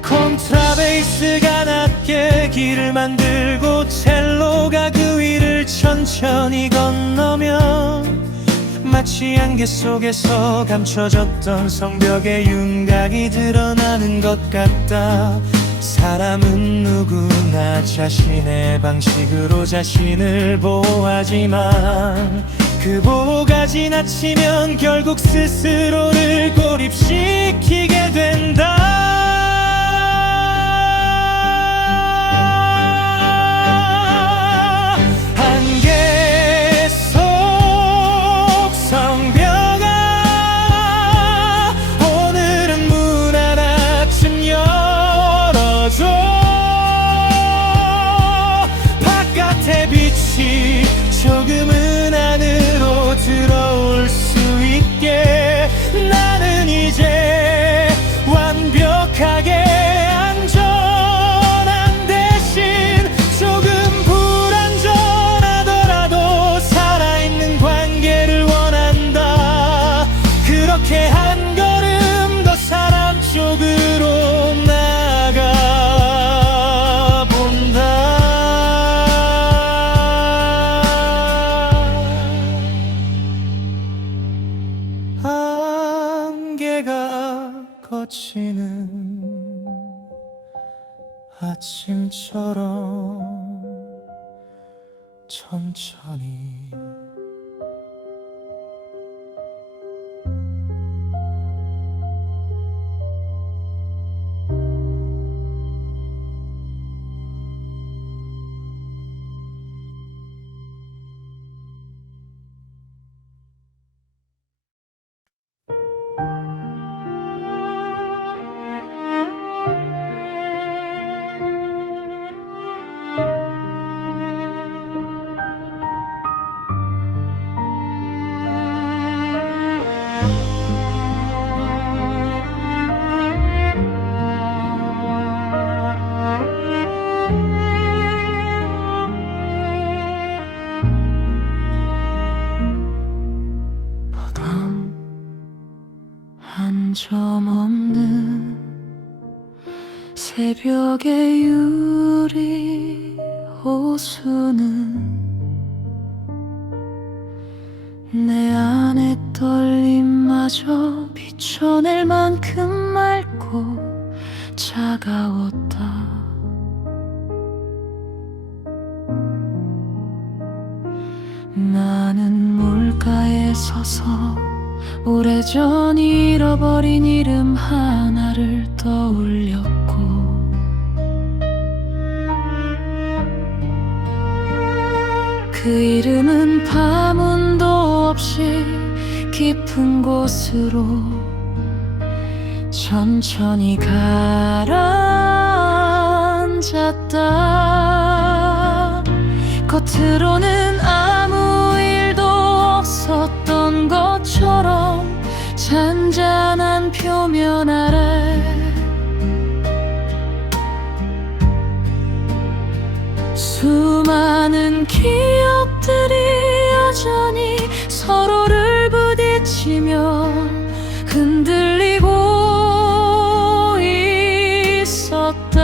콘트라베이스가 낮게 길을 만들고 첼로가 그 위를 천천히 건너면 마치 안개 속에서 감춰졌던 성벽의 윤곽이 드러나는 것 같다. 사람은 누구나 자신의 방식으로 자신을 보호하지만 그 보호가 지나치면 결국 스스로를 고립시키게 된다. 안개 행복하게 안전한 대신 조금 불안전하더라도 살아있는 관계를 원한다. 그렇게 한 걸음 더 사람 쪽으로 나가 본다. 안개가 걷히는 아침처럼 천천히 한 점 없는 새벽의 유리 호수는 내 안에 떨림마저 비춰낼 만큼 맑고 차가웠다. 나는 물가에 서서 오래전 잃어버린 이름 하나를 떠올렸고 그 이름은 파문도 없이 깊은 곳으로 천천히 가라앉았다. 겉으로는 아무 일도 없었던 것처럼 잔잔한 표면 아래 수많은 기억들이 여전히 서로를 부딪히며 흔들리고 있었다.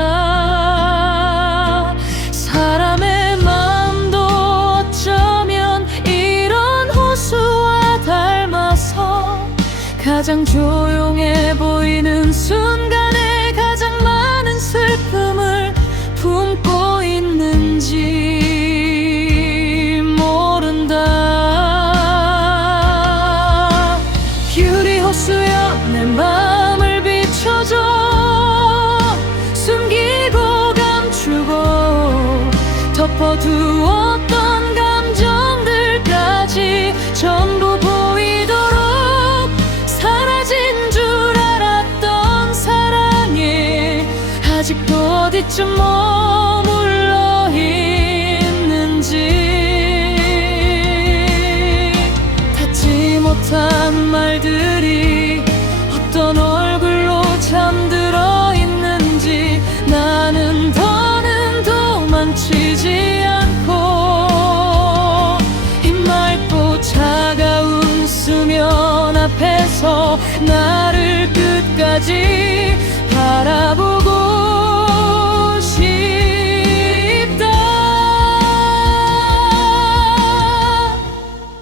사람의 마음도 어쩌면 이런 호수와 닮아서 가장 조용해 보이는 순간에 가장 많은 슬픔을 품고 있는지 모른다. 유리호수여 내 맘을 비춰줘. 숨기고 감추고 덮어두었던 감정들까지 전부 보이도록 사라진 줄 알았던 사랑이 아직도 어디쯤 머물러 있는지. 닿지 못한 말들이 어떤 얼굴로 잠들어 있는지 나는 더는 도망치지 않고 입 맑고 차가운 수면 앞에서 나를 끝까지 바라보고 싶다.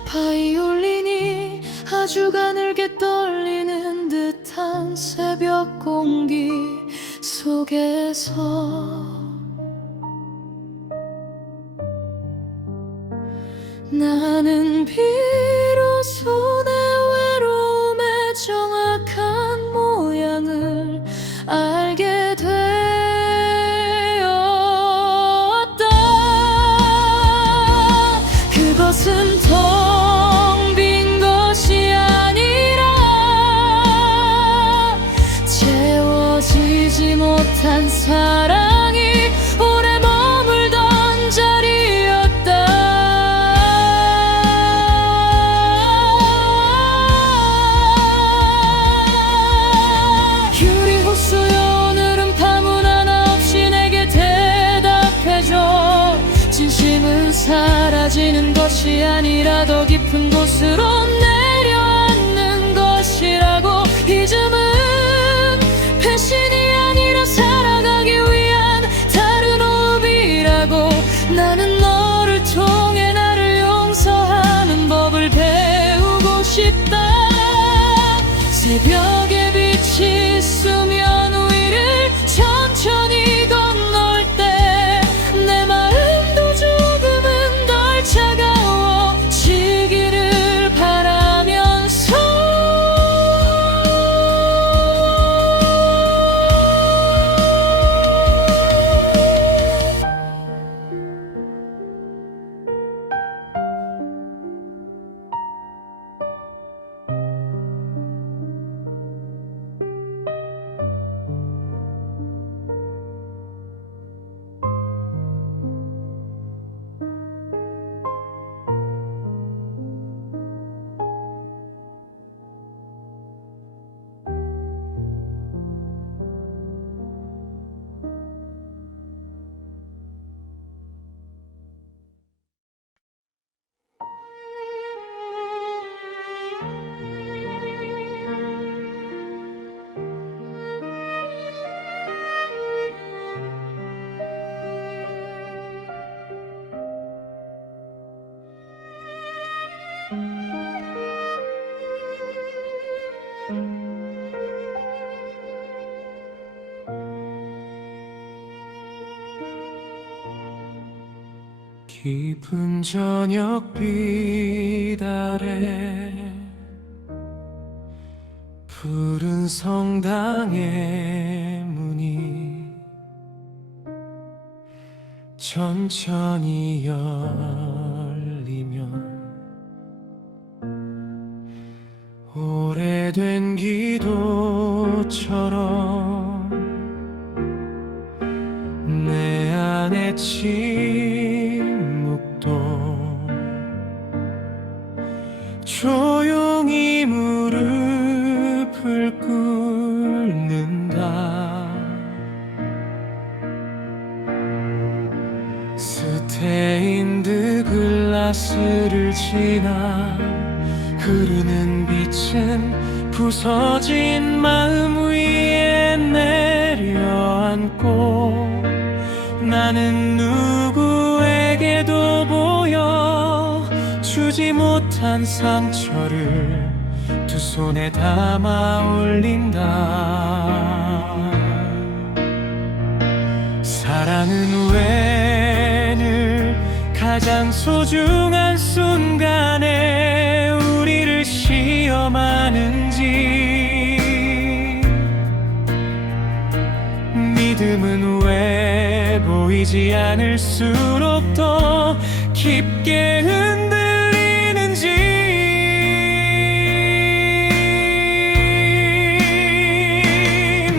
바이올린이 아주 가늘게 떨리는 듯한 새벽 공기 속에서 나는 비로소 내 외로움의 정확한 모양을 알게 되었다. 그것은 텅 빈 것이 아니라 채워지지 못한 사랑이 오래 머물던 자리였다. 유리호수여 끝이 아니라 더 깊은 곳으로 내려앉는 것이라고. 잊음은 배신이 아니라 살아가기 위한 다른 호흡이라고. 나는 너를 통해 나를 용서하는 법을 배우고 싶다. 새벽의 빛이 수면 위를 천천히 건널 때 내 마음도 조금은 덜 차가워지기를 바라면서. 깊은 저녁빛 아래 푸른 성당의 문이 천천히 열리면 오래된 기도처럼 내 안에 침묵도 조용히 무릎을 꿇는다. 스테인드 글라스를 지나 흐르는 빛은 부서진 마음 위에 내려앉고 나는 누구에게도 보여주지 못한 상처를 두 손에 담아 올린다. 사랑은 왜 늘 가장 소중한 순간에 우리를 시험하는지, 믿음은 왜 보이지 않을수록 더 깊게 흔들리는지.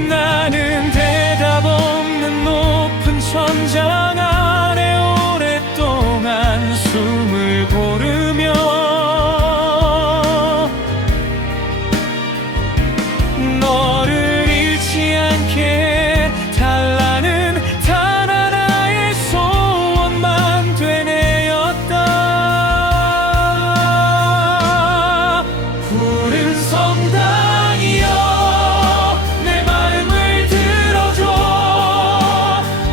나는 대답 없는 높은 천장 아래 오랫동안 숨을 고르며 너를 잃지 않게 달라는 단 하나의 소원만 되뇌었다. 푸른 성당이여 내 마음을 들어줘.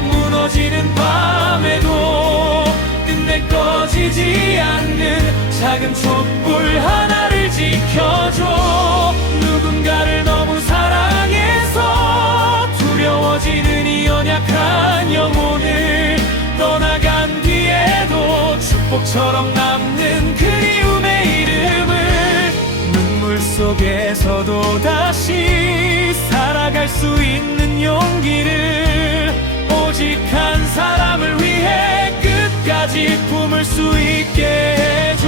무너지는 밤에도 끝내 꺼지지 않는 작은 촛불 하나를 지켜줘. 누군가를 너무 사랑해서 두려워지는 이 연약한 영혼을 떠나간 뒤에도 축복처럼 남는 그리움의 이름을 눈물 속에서도 다시 살아갈 수 있는 용기를 오직 한 사람을 위해 끝까지 품을 수 있게 해줘.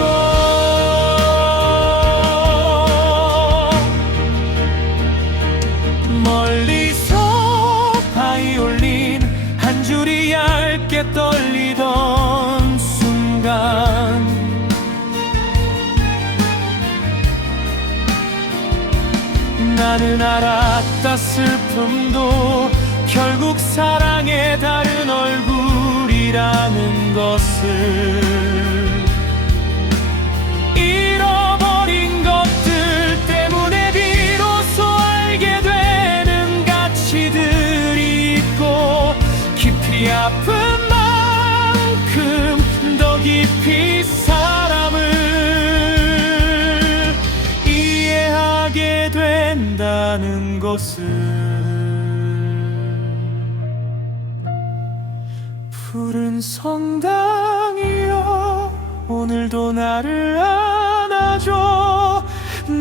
멀리서 바이올린 한 줄이 얇게 떨리던 순간 나는 알았다. 슬픔도 결국 사랑의 다른 얼굴이라는 것을. 이 아픈 만큼 더 깊이 사람을 이해하게 된다는 것을 푸른 성당이여 오늘도 나를 안아줘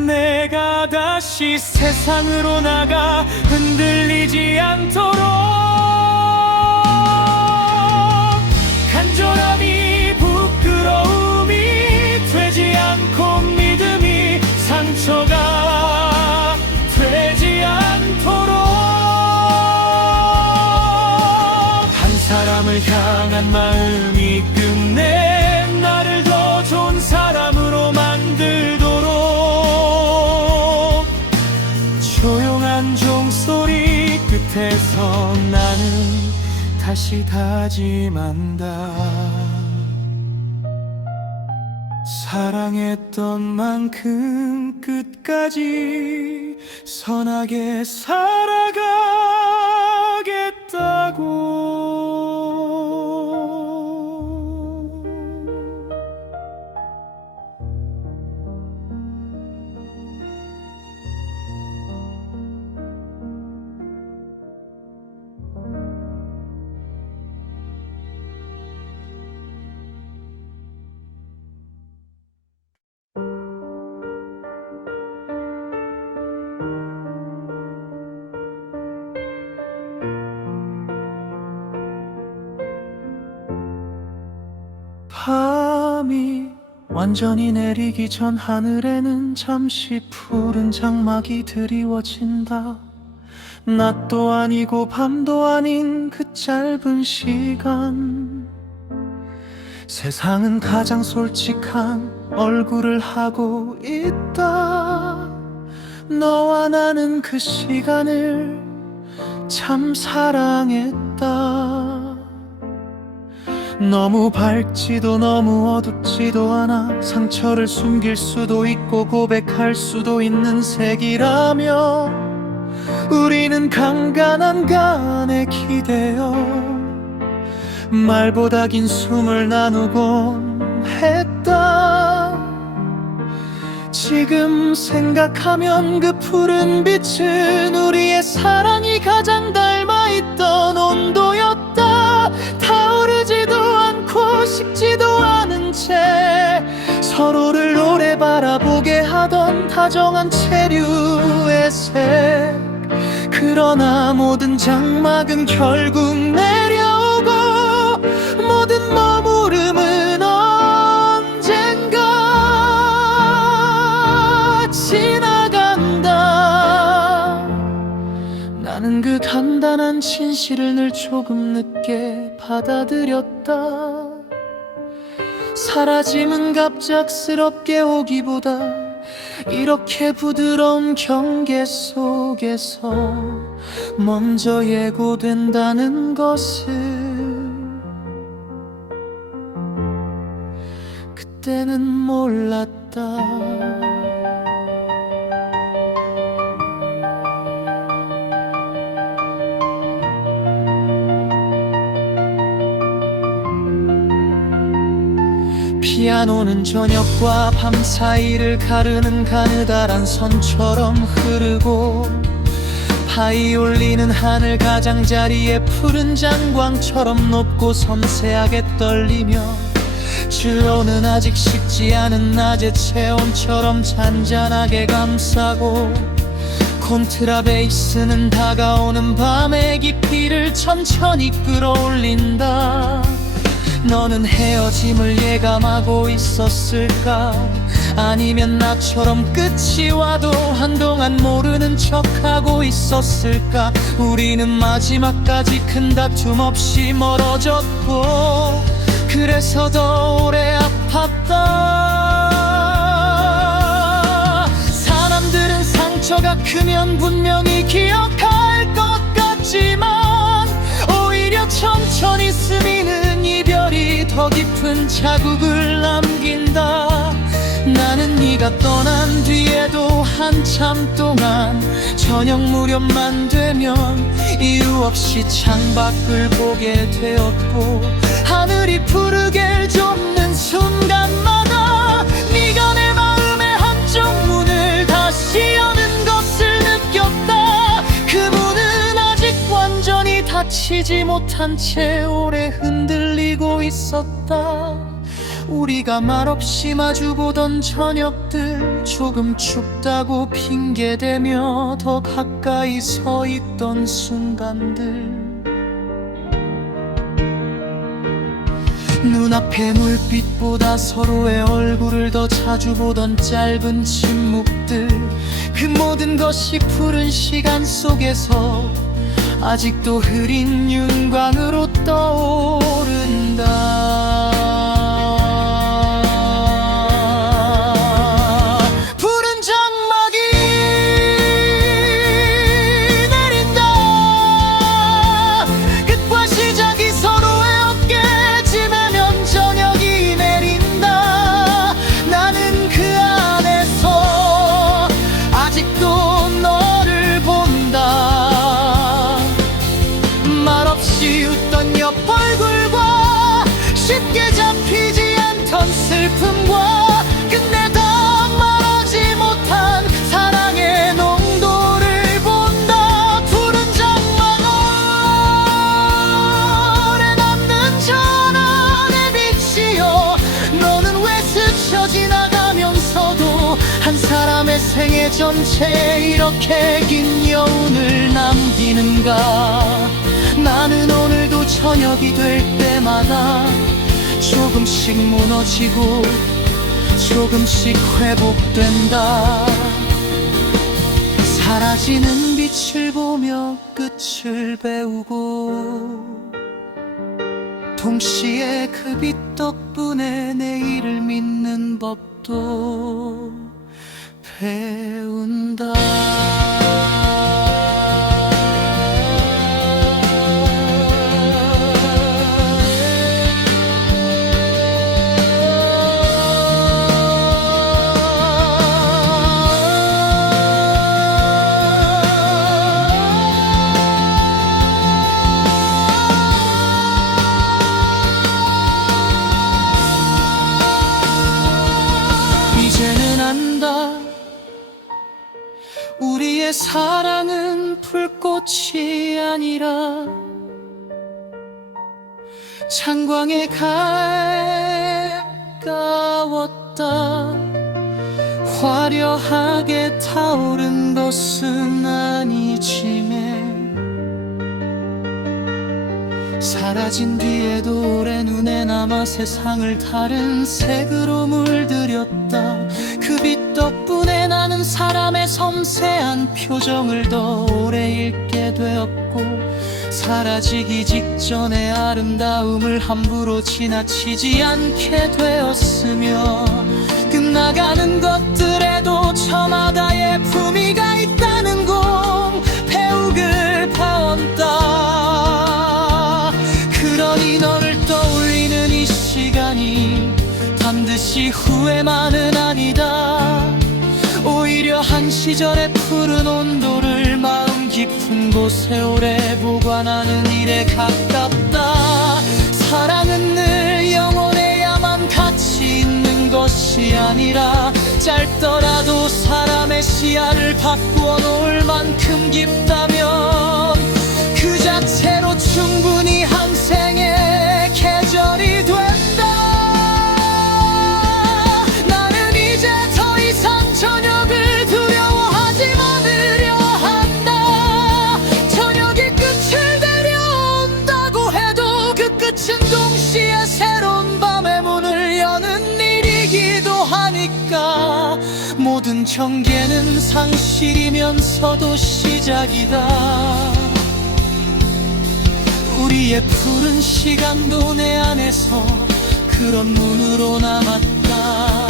내가 다시 세상으로 나가 흔들리지 않도록 간절함이 부끄러움이 되지 않고 믿음이 상처가 되지 않도록 한 사람을 향한 마음이 끝내 나를 더 좋은 사람으로 만들도록 조용한 종소리 끝에서 나는 다시 다짐한다 사랑했던 만큼 끝까지 선하게 살아가겠다고 밤이 완전히 내리기 전 하늘에는 잠시 푸른 장막이 드리워진다 낮도 아니고 밤도 아닌 그 짧은 시간 세상은 가장 솔직한 얼굴을 하고 있다 너와 나는 그 시간을 참 사랑했다 너무 밝지도 너무 어둡지도 않아 상처를 숨길 수도 있고 고백할 수도 있는 색이라며 우리는 간간한 간에 기대어 말보다 긴 숨을 나누곤 했다 지금 생각하면 그 푸른 빛은 우리의 사랑이 가장 닮아있던 온도였다 타오르지도 않고 식지도 않은 채 서로를 오래 바라보게 하던 다정한 체류의 색 그러나 모든 장막은 결국 내려오고 모든 머무름은 언젠가 지나간다 나는 그 간단한 진실을 늘 조금 늦게 받아들였다 사라짐은 갑작스럽게 오기보다 이렇게 부드러운 경계 속에서 먼저 예고된다는 것을 그때는 몰랐다 피아노는 저녁과 밤 사이를 가르는 가느다란 선처럼 흐르고 바이올린은 하늘 가장자리에 푸른 장광처럼 높고 섬세하게 떨리며 첼로는 아직 식지 않은 낮의 체온처럼 잔잔하게 감싸고 콘트라베이스는 다가오는 밤의 깊이를 천천히 끌어올린다 너는 헤어짐을 예감하고 있었을까 아니면 나처럼 끝이 와도 한동안 모르는 척하고 있었을까 우리는 마지막까지 큰 다툼 없이 멀어졌고 그래서 더 오래 아팠다 사람들은 상처가 크면 분명히 기억할 것 같지만 오히려 천천히 스미는 이별이 더 깊은 자국을 남긴다 나는 네가 떠난 뒤에도 한참 동안 저녁 무렵만 되면 이유 없이 창밖을 보게 되었고, 하늘이 푸르게 좁는 순간마다 네가 내 마음의 한쪽 문을 다시 여는 것을 느꼈다. 그 문은 아직 완전히 닫히지 못한 채 오래 흔들리고 있었다. 우리가 말없이 마주보던 저녁들, 조금 춥다고 핑계대며 더 가까이 서 있던 순간들, 눈앞의 물빛보다 서로의 얼굴을 더 자주 보던 짧은 침묵들, 그 모든 것이 푸른 시간 속에서 아직도 흐린 윤광으로 떠오른다. 푸른 장막이 내린다. 끝과 시작이 서로의 어깨에 지나면 저녁이 내린다. 나는 그 안에서 아직도 너를 본다. 말없이 웃던 옆 얼굴과 쉽게 잡히지 않던 슬픔과 끝내 다 말하지 못한 사랑의 농도를 본다. 푸른 장막 아래 남는 전환의 빛이여, 너는 왜 스쳐 지나가면서도 한 사람의 생애 전체에 이렇게 긴 여운을 남기는가. 나는 오늘도 저녁이 될 때마다 조금씩 무너지고 조금씩 회복된다. 사라지는 빛을 보며 끝을 배우고, 동시에 그 빛 덕분에 내일을 믿는 법도 배운다. 이제는 안다. 우리의 사랑은 불꽃이 아니라 창광에 가까웠다. 화려하게 타오른 것은 아니지매, 사라진 뒤에도 오래 눈에 남아 세상을 다른 색으로 물들였다. 그 빛 덕분에 나는 사람의 섬세한 표정을 더 오래 읽게 되었고, 사라지기 직전의 아름다움을 함부로 지나치지 않게 되었으며, 끝나가는 것들에도 저마다의 품위가 있다는 공배욱을 파온다. 그러니 너를 떠올리는 이 시간이 반드시 후회만은 아니다. 오히려 한 시절의 푸른 온도를 마음 깊은 곳에 오래 보관하는 일에 가깝다. 사랑은 늘 영원해야만 가치 있는 것이 아니라, 짧더라도 사람의 시야를 바꾸어 놓을 만큼 깊다면 그 자체로 충분히 한 생의 계절이 된다. 나는 이제 더 이상 저녁을 두려워하지 않으려 한다. 저녁이 끝을 내려온다고 해도 그 끝은 동시에 새로운 밤의 문을 여는 일이기도 하니까, 모든 경계는 상실이면서도 시작이다. 우리의 푸른 시간도 내 안에서 그런 문으로 남았다.